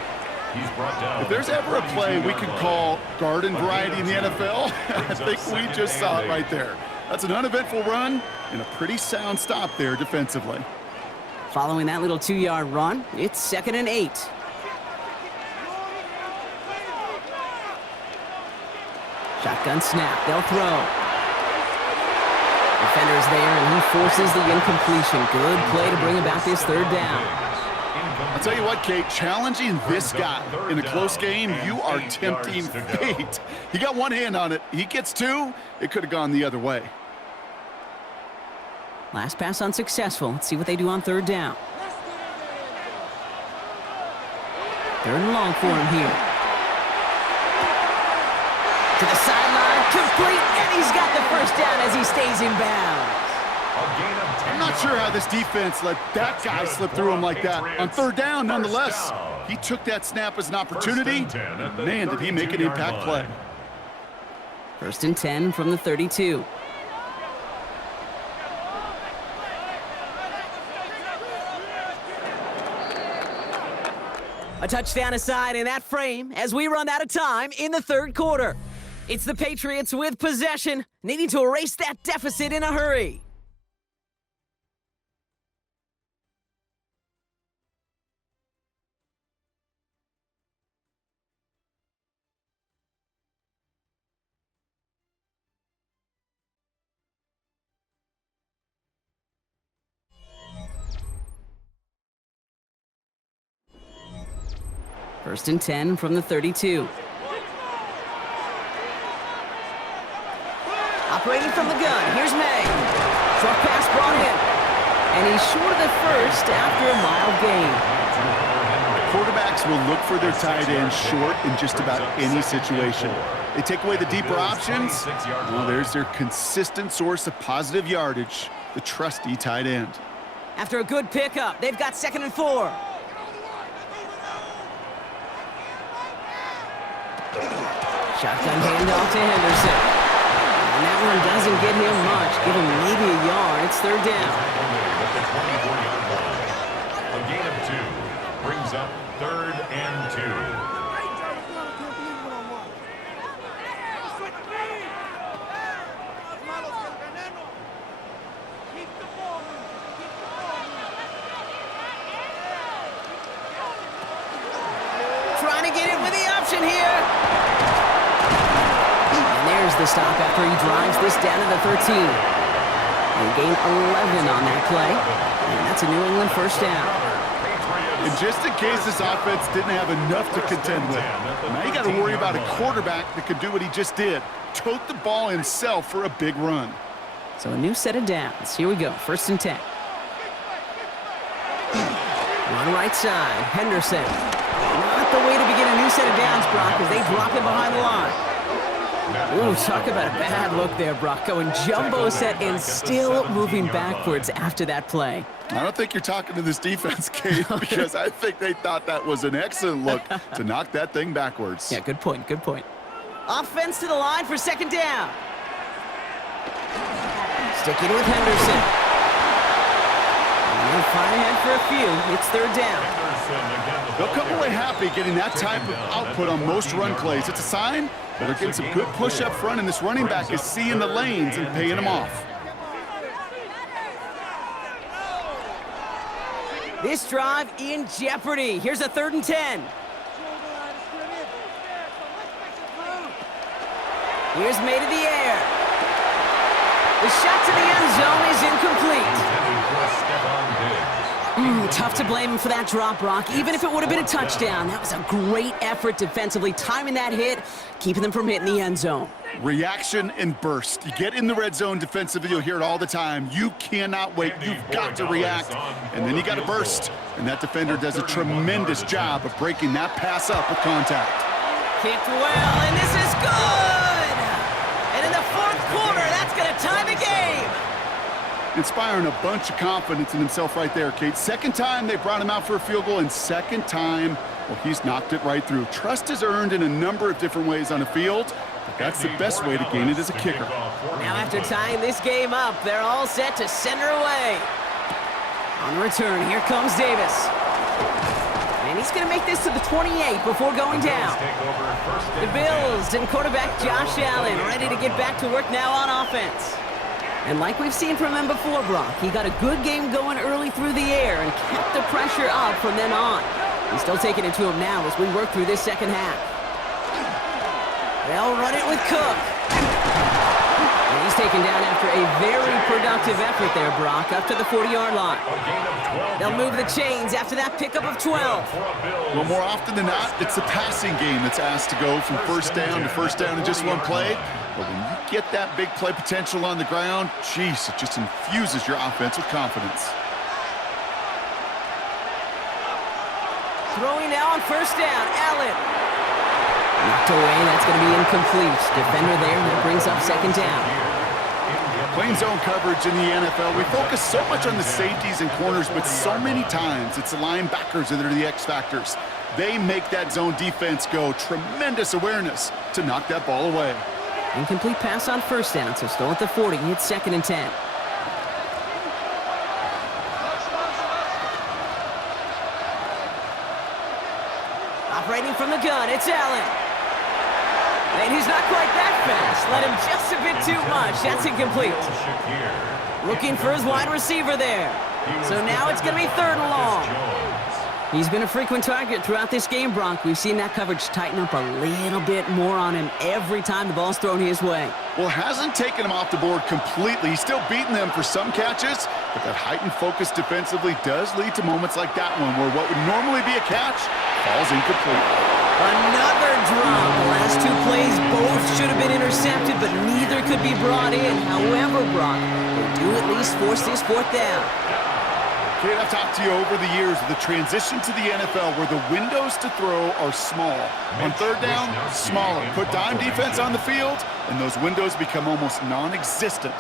If there's ever a play we could call garden variety in the NFL, I think we just saw it right there. That's an uneventful run and a pretty sound stop there defensively. Following that little 2-yard run, it's 2nd and 8. Shotgun snap, they'll throw. Defender's there, and he forces the incompletion. Good play to bring about this 3rd down. I'll tell you what, Kate, challenging this guy in a close game, you are tempting fate. He got one hand on it. He gets 2. It could have gone the other way. Last pass unsuccessful. Let's see what they do on 3rd down. 3rd and long for him here. To the sideline, complete, and he's got the first down as he stays in bounds. gain of 10 I'm not sure how this defense let that guy slip through him like that. On third down, nonetheless, he took that snap as an opportunity. Man, did he make an impact play. 1st and 10 from the 32. A touchdown aside in that frame as we run out of time in the 3rd quarter. It's the Patriots with possession, needing to erase that deficit in a hurry. First and 10 from the 32. Operating from the gun, here's May. Short pass brought in. And he's short of the first after a mild gain. Quarterbacks will look for their tight end short in just about any situation. They take away the deeper options. Well, there's their consistent source of positive yardage, the trusty tight end. After a good pickup, they've got 2nd and 4. Shotgun handoff to Henderson. And that one doesn't get him much. Give him maybe a yard. It's 3rd down. A gain of 2 brings up 3rd and 2. Trying to get it with the option here. And there's the stop after he drives this down to the 13. And gain 11 on that play. And that's a New England 1st down. And just in case this offense didn't have enough to contend with, now you got to worry about a quarterback that could do what he just did. Tote the ball himself for a big run. So a new set of downs. Here we go, 1st and 10. On the right side, Henderson. Not the way to begin a new set of downs, Brock, as they drop him behind the line. Ooh, talk about a bad look there, Brock. Going jumbo set and still moving backwards after that play. I don't think you're talking to this defense, Kate, because I think they thought that was an excellent look to knock that thing backwards. Yeah, good point, good point. Offense to the line for 2nd down. Sticking with Henderson. And far ahead for a few. It's 3rd down. They'll come away happy getting that type of output on most run plays. It's a sign that they're getting some good push up front, and this running back is seeing the lanes and paying them off. This drive in jeopardy. Here's a 3rd and 10. Here's May to the air. The shot to the end zone is incomplete. Tough to blame him for that drop, Brock. Even if it would have been a touchdown, that was a great effort defensively, timing that hit, keeping them from hitting the end zone. Reaction and burst. You get in the red zone defensively, you'll hear it all the time. You cannot wait. You've got to react, and then you got to burst. And that defender does a tremendous job of breaking that pass up with contact. Kicked well, and this is good! And in the 4th quarter, that's going to tie the game. Inspiring a bunch of confidence in himself right there, Kate. 2nd time they brought him out for a field goal, and 2nd time, well, he's knocked it right through. Trust is earned in a number of different ways on the field, but that's the best way to gain it as a kicker. Now after tying this game up, they're all set to send her away. On the return, here comes Davis. And he's going to make this to the 28 before going down. The Bills and quarterback Josh Allen ready to get back to work now on offense. And like we've seen from him before, Brock, he got a good game going early through the air and kept the pressure up from then on. He's still taking it to him now as we work through this 2nd half. They'll run it with Cook. And he's taken down after a very productive effort there, Brock, up to the 40-yard line. They'll move the chains after that pickup of 12. Well, more often than not, it's the passing game that's asked to go from 1st down to 1st down in just one play. But when you get that big play potential on the ground, geez, it just infuses your offense with confidence. Throwing now on 1st down, Allen. Knocked away, that's going to be incomplete. Defender there, that brings up 2nd down. Playing zone coverage in the NFL, we focus so much on the safeties and corners, but so many times it's the linebackers that are the X factors. They make that zone defense go. Tremendous awareness to knock that ball away. Incomplete pass on first down, so still at the 40. It's 2nd and 10. Operating from the gun, it's Allen. And he's not quite that fast. Let him just a bit too much. That's incomplete. Looking for his wide receiver there. So now it's going to be 3rd and long. He's been a frequent target throughout this game, Bronk. We've seen that coverage tighten up a little bit more on him every time the ball's thrown his way. Well, hasn't taken him off the board completely. He's still beating them for some catches, but that heightened focus defensively does lead to moments like that one where what would normally be a catch falls incomplete. Another drop. The last 2 plays both should have been intercepted, but neither could be brought in. However, Brock, they do at least force this 4th down. Kate, I've talked to you over the years of the transition to the NFL where the windows to throw are small. On 3rd down, smaller. Put dime defense on the field, and those windows become almost non-existent.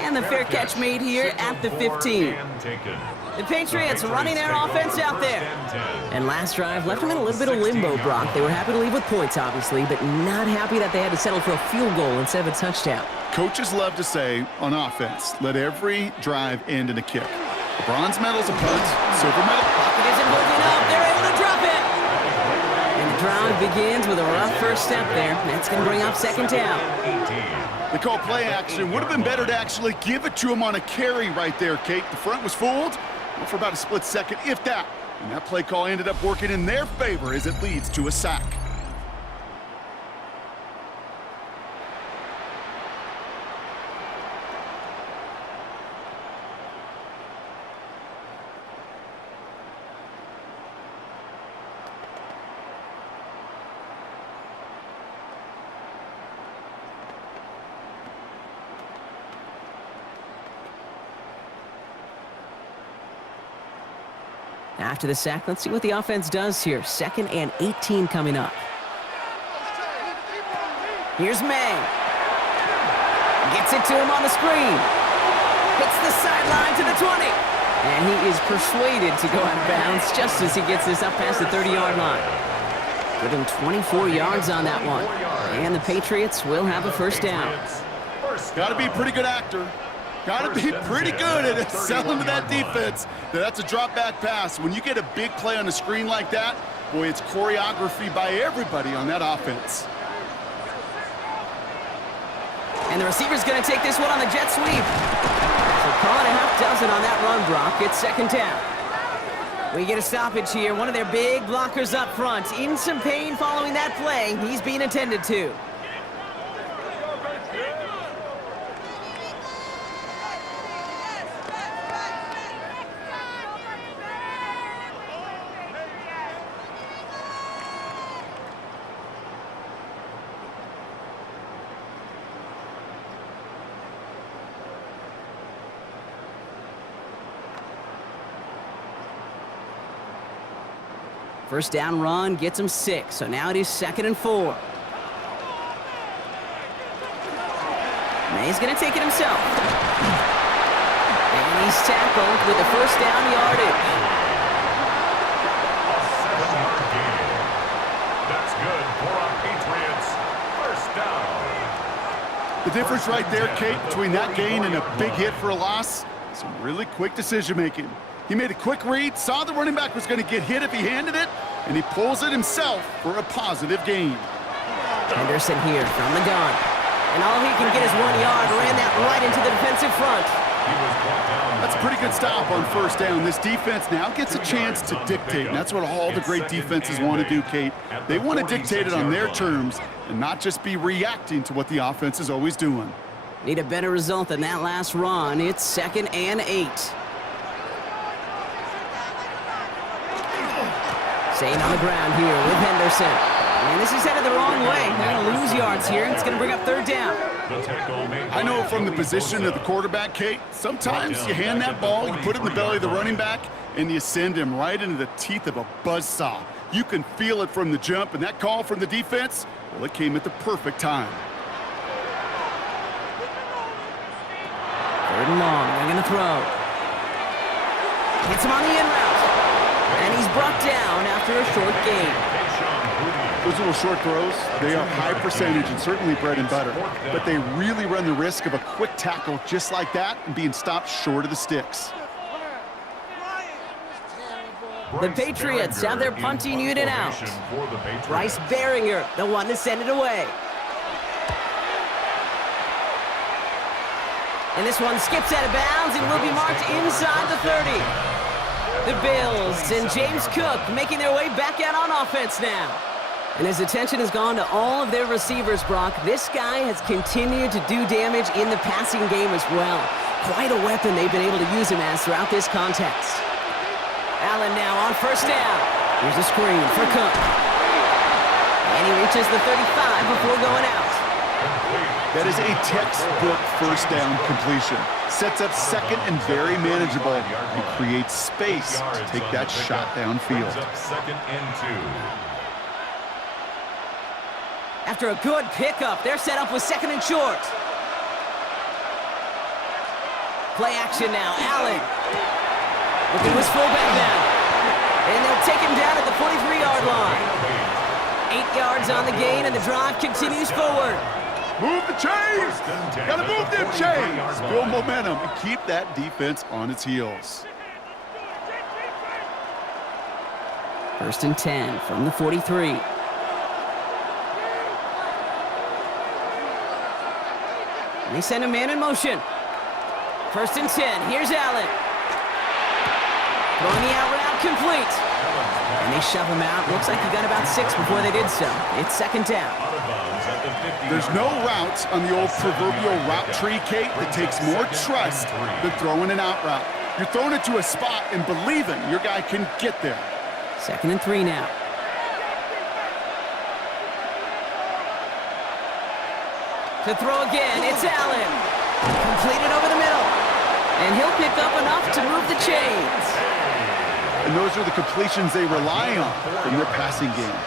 And the fair catch made here at the 15. The Patriots running their offense out there. And last drive left them in a little bit of limbo, Brock. They were happy to leave with points, obviously, but not happy that they had to settle for a field goal instead of a touchdown. Coaches love to say, on offense, let every drive end in a kick. The bronze medal's a punt, silver medal. Pocket isn't holding up. They're able to drop it. And the drive begins with a rough first step there. That's going to bring up 2nd down. They call play action. Would have been better to actually give it to him on a carry right there, Kate. The front was fooled for about a split second, if that. And that play call ended up working in their favor as it leads to a sack. After the sack, let's see what the offense does here. 2nd and 18 coming up. Here's May. Gets it to him on the screen. Hits the sideline to the 20. And he is persuaded to go out of bounds just as he gets this up past the 30-yard line. Give him 24 yards on that one. And the Patriots will have a 1st down. Got to be a pretty good actor. Got to be pretty good at selling to that defense. That's a drop-back pass. When you get a big play on the screen like that, boy, it's choreography by everybody on that offense. And the receiver's going to take this one on the jet sweep. So call it a half dozen on that run, Brock. It's 2nd down. We get a stoppage here. One of their big blockers up front. In some pain following that play. He's being attended to. First down run gets him 6, so now it is 2nd and 4. May's going to take it himself. And he's tackled with the 1st down yardage. That's good for our Patriots. 1st down. The difference right there, Kate, between that gain and a big hit for a loss, some really quick decision-making. He made a quick read, saw the running back was going to get hit if he handed it, and he pulls it himself for a positive gain. Henderson here from the gun. And all he can get is 1 yard. Ran that right into the defensive front. That's a pretty good stop on 1st down. This defense now gets a chance to dictate, and that's what all the great defenses want to do, Kate. They want to dictate it on their terms and not just be reacting to what the offense is always doing. Need a better result than that last run. It's 2nd and 8. Staying on the ground here with Henderson. And this is headed the wrong way. They're going to lose yards here. It's going to bring up 3rd down. I know from the position of the quarterback, Kate, sometimes you hand that ball, you put it in the belly of the running back, and you send him right into the teeth of a buzzsaw. You can feel it from the jump, and that call from the defense, Well, it came at the perfect time. 3rd and long, they're going to throw. Hits him on the in route. And he's brought down after a short gain. Those little short throws, they are high percentage and certainly bread and butter. But they really run the risk of a quick tackle just like that and being stopped short of the sticks. The Patriots have their punting unit out. Bryce Behringer, the one to send it away. And this one skips out of bounds and will be marked inside the 30. The Bills and James Cook making their way back out on offense now. And his attention has gone to all of their receivers, Brock. This guy has continued to do damage in the passing game as well. Quite a weapon they've been able to use him as throughout this contest. Allen now on 1st down. Here's a screen for Cook. And he reaches the 35 before going out. That is a textbook 1st down completion. Sets up 2nd and very manageable and creates space to take that shot downfield. 2nd and 2. After a good pickup, they're set up with 2nd and short. Play action now, Allen. Looking his fullback now. And they'll take him down at the 43-yard line. 8 yards on the gain, and the drive continues forward. Move the chains! Gotta move them chains! Build momentum and keep that defense on its heels. 1st and 10 from the 43. And they send a man in motion. 1st and 10. Here's Allen. Throwing the out route complete. And they shove him out. Looks like he got about 6 before they did so. It's 2nd down. There's no routes on the old proverbial route tree, Kate, that takes more trust than throwing an out route. You're throwing it to a spot and believing your guy can get there. 2nd and 3 now. To throw again, it's Allen. Completed over the middle. And he'll pick up enough to move the chains. And those are the completions they rely on from their passing game.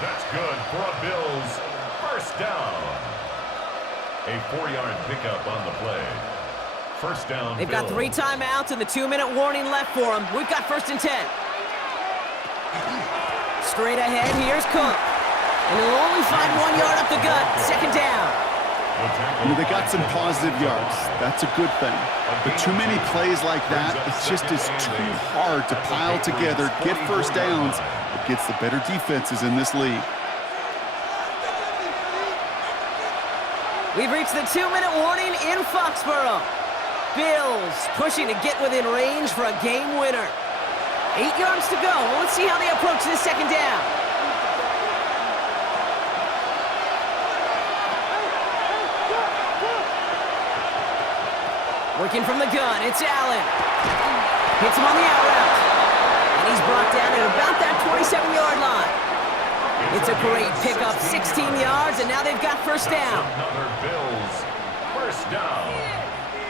That's good for a Bills 1st down. A 4-yard pickup on the play. 1st down. They've got 3 timeouts and the 2-minute warning left for them. We've got 1st and 10. Straight ahead, here's Cook. And he'll only find 1 yard up the gut. 2nd down. You know, they got some positive yards. That's a good thing. But too many plays like that, it just is too hard to pile together, get 1st downs against the better defenses in this league. We've reached the 2-minute warning in Foxborough. Bills pushing to get within range for a game winner. 8 yards to go. Let's see how they approach this 2nd down. Working from the gun, it's Allen. Hits him on the out route. And he's brought down at about that 27-yard line. It's a great pickup, 16 yards, and now they've got 1st down. Another Bills 1st down.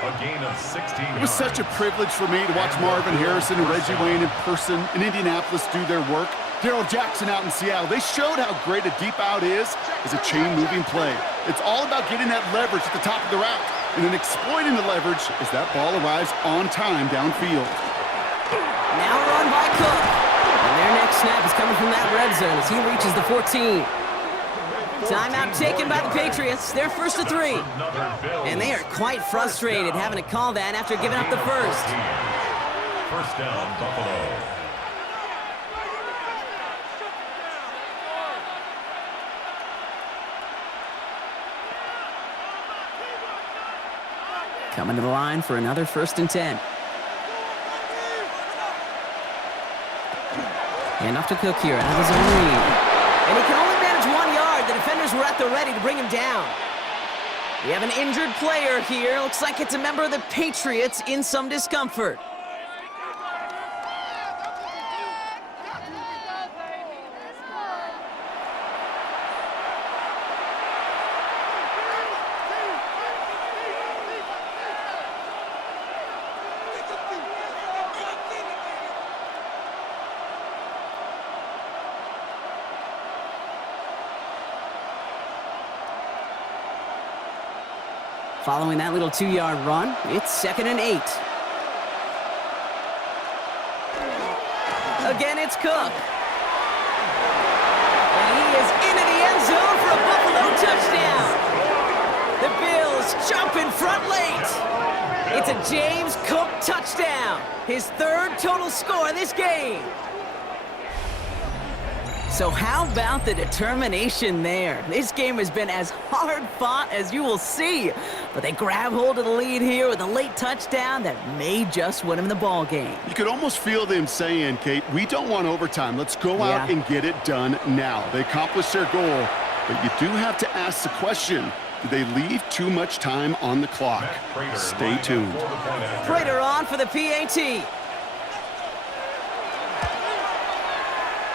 A gain of 16 yards. It was such a privilege for me to watch Marvin Harrison and Reggie Wayne in person in Indianapolis do their work. Darrell Jackson out in Seattle. They showed how great a deep out is as a chain-moving play. It's all about getting that leverage at the top of the route and then exploiting the leverage as that ball arrives on time downfield. Now run by Cook. And their next snap is coming from that red zone as he reaches the 14. Timeout taken by the Patriots. They're 1st to 3. And they are quite frustrated having to call that after giving up the 1st. 1st down, Buffalo. Coming to the line for another 1st and 10. Hand off to Cook here out of his own lead. And he can only manage 1 yard. The defenders were at the ready to bring him down. We have an injured player here. Looks like it's a member of the Patriots in some discomfort. Following that little 2-yard run, it's 2nd and 8. Again, it's Cook. And he is into the end zone for a Buffalo touchdown. The Bills jump in front late. It's a James Cook touchdown. His 3rd total score this game. So how about the determination there? This game has been as hard-fought as you will see. But they grab hold of the lead here with a late touchdown that may just win them the ball game. You could almost feel them saying, Kate, we don't want overtime. Let's go out and get it done now. They accomplished their goal, but you do have to ask the question, did they leave too much time on the clock? Stay tuned. Prater on for the PAT.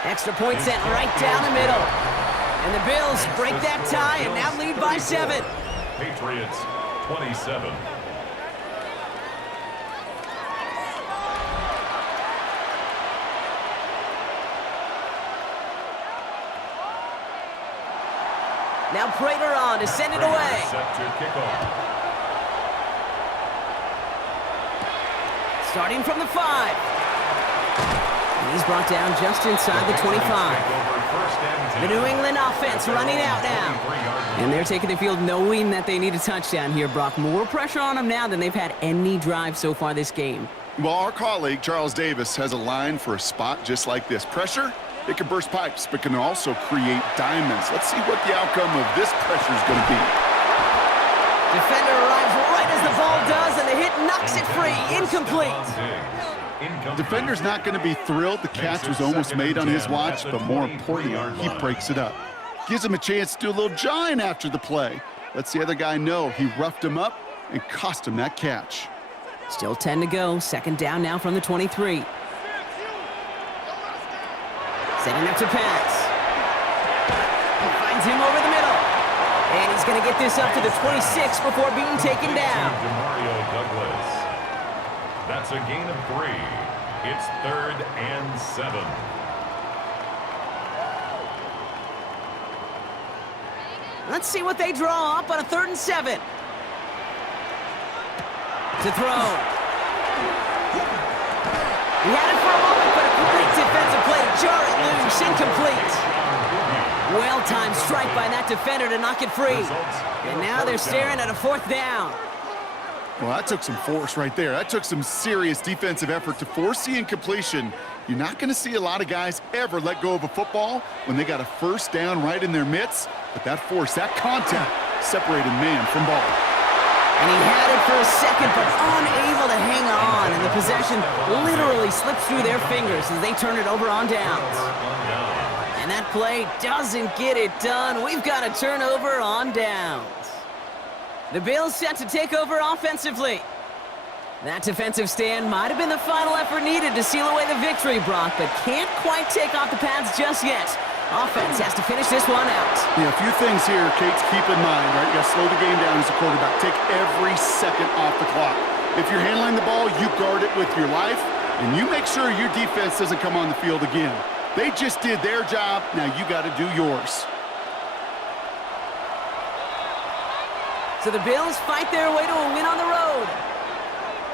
Extra point sent right down the middle. And the Bills break that tie and now lead by 7. Patriots 27. Now Prater on to send it away. Set to kick off. Starting from the 5. And he's brought down just inside the 25. The New England offense running out now. And they're taking the field knowing that they need a touchdown here, Brock. More pressure on them now than they've had any drive so far this game. Well, our colleague, Charles Davis, has a line for a spot just like this. Pressure, it can burst pipes, but can also create diamonds. Let's see what the outcome of this pressure is going to be. Defender arrives right as the ball does, and the hit knocks it free. Incomplete. Defender's not going to be thrilled. The catch was almost made on his watch, but more importantly, he breaks it up. Gives him a chance to do a little jawing after the play. Lets the other guy know he roughed him up and cost him that catch. Still 10 to go. 2nd down now from the 23. Setting up to pass. He finds him over the middle. And he's going to get this up to the 26 before being taken down. That's a gain of 3. It's 3rd and 7. Let's see what they draw up on a 3rd and 7. To throw. He had it for a moment, but a great defensive play to jar it loose. Incomplete. Well-timed strike by that defender to knock it free. And now they're staring at a 4th down. Well, that took some force right there. That took some serious defensive effort to force the incompletion. You're not going to see a lot of guys ever let go of a football when they got a 1st down right in their midst. But that force, that contact, separated man from ball. And he had it for a second, but unable to hang on. And the possession literally slips through their fingers as they turn it over on downs. And that play doesn't get it done. We've got a turnover on downs. The Bills set to take over offensively. That defensive stand might have been the final effort needed to seal away the victory, Brock, but can't quite take off the pads just yet. Offense has to finish this one out. Yeah, a few things here, Kate, to keep in mind, right? You got to slow the game down as a quarterback. Take every second off the clock. If you're handling the ball, you guard it with your life, and you make sure your defense doesn't come on the field again. They just did their job. Now you got to do yours. So the Bills fight their way to a win on the road.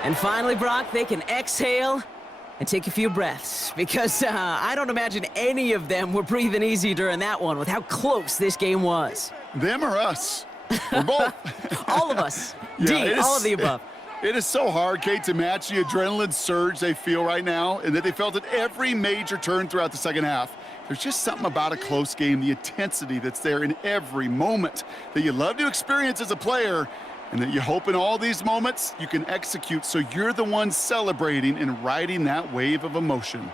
And finally, Brock, they can exhale and take a few breaths. Because I don't imagine any of them were breathing easy during that one with how close this game was. Them or us? Or both? All of us. Yeah, all of the above. It is so hard, Kate, to match the adrenaline surge they feel right now and that they felt at every major turn throughout the second half. There's just something about a close game, the intensity that's there in every moment that you love to experience as a player, and that you hope in all these moments you can execute so you're the one celebrating and riding that wave of emotion.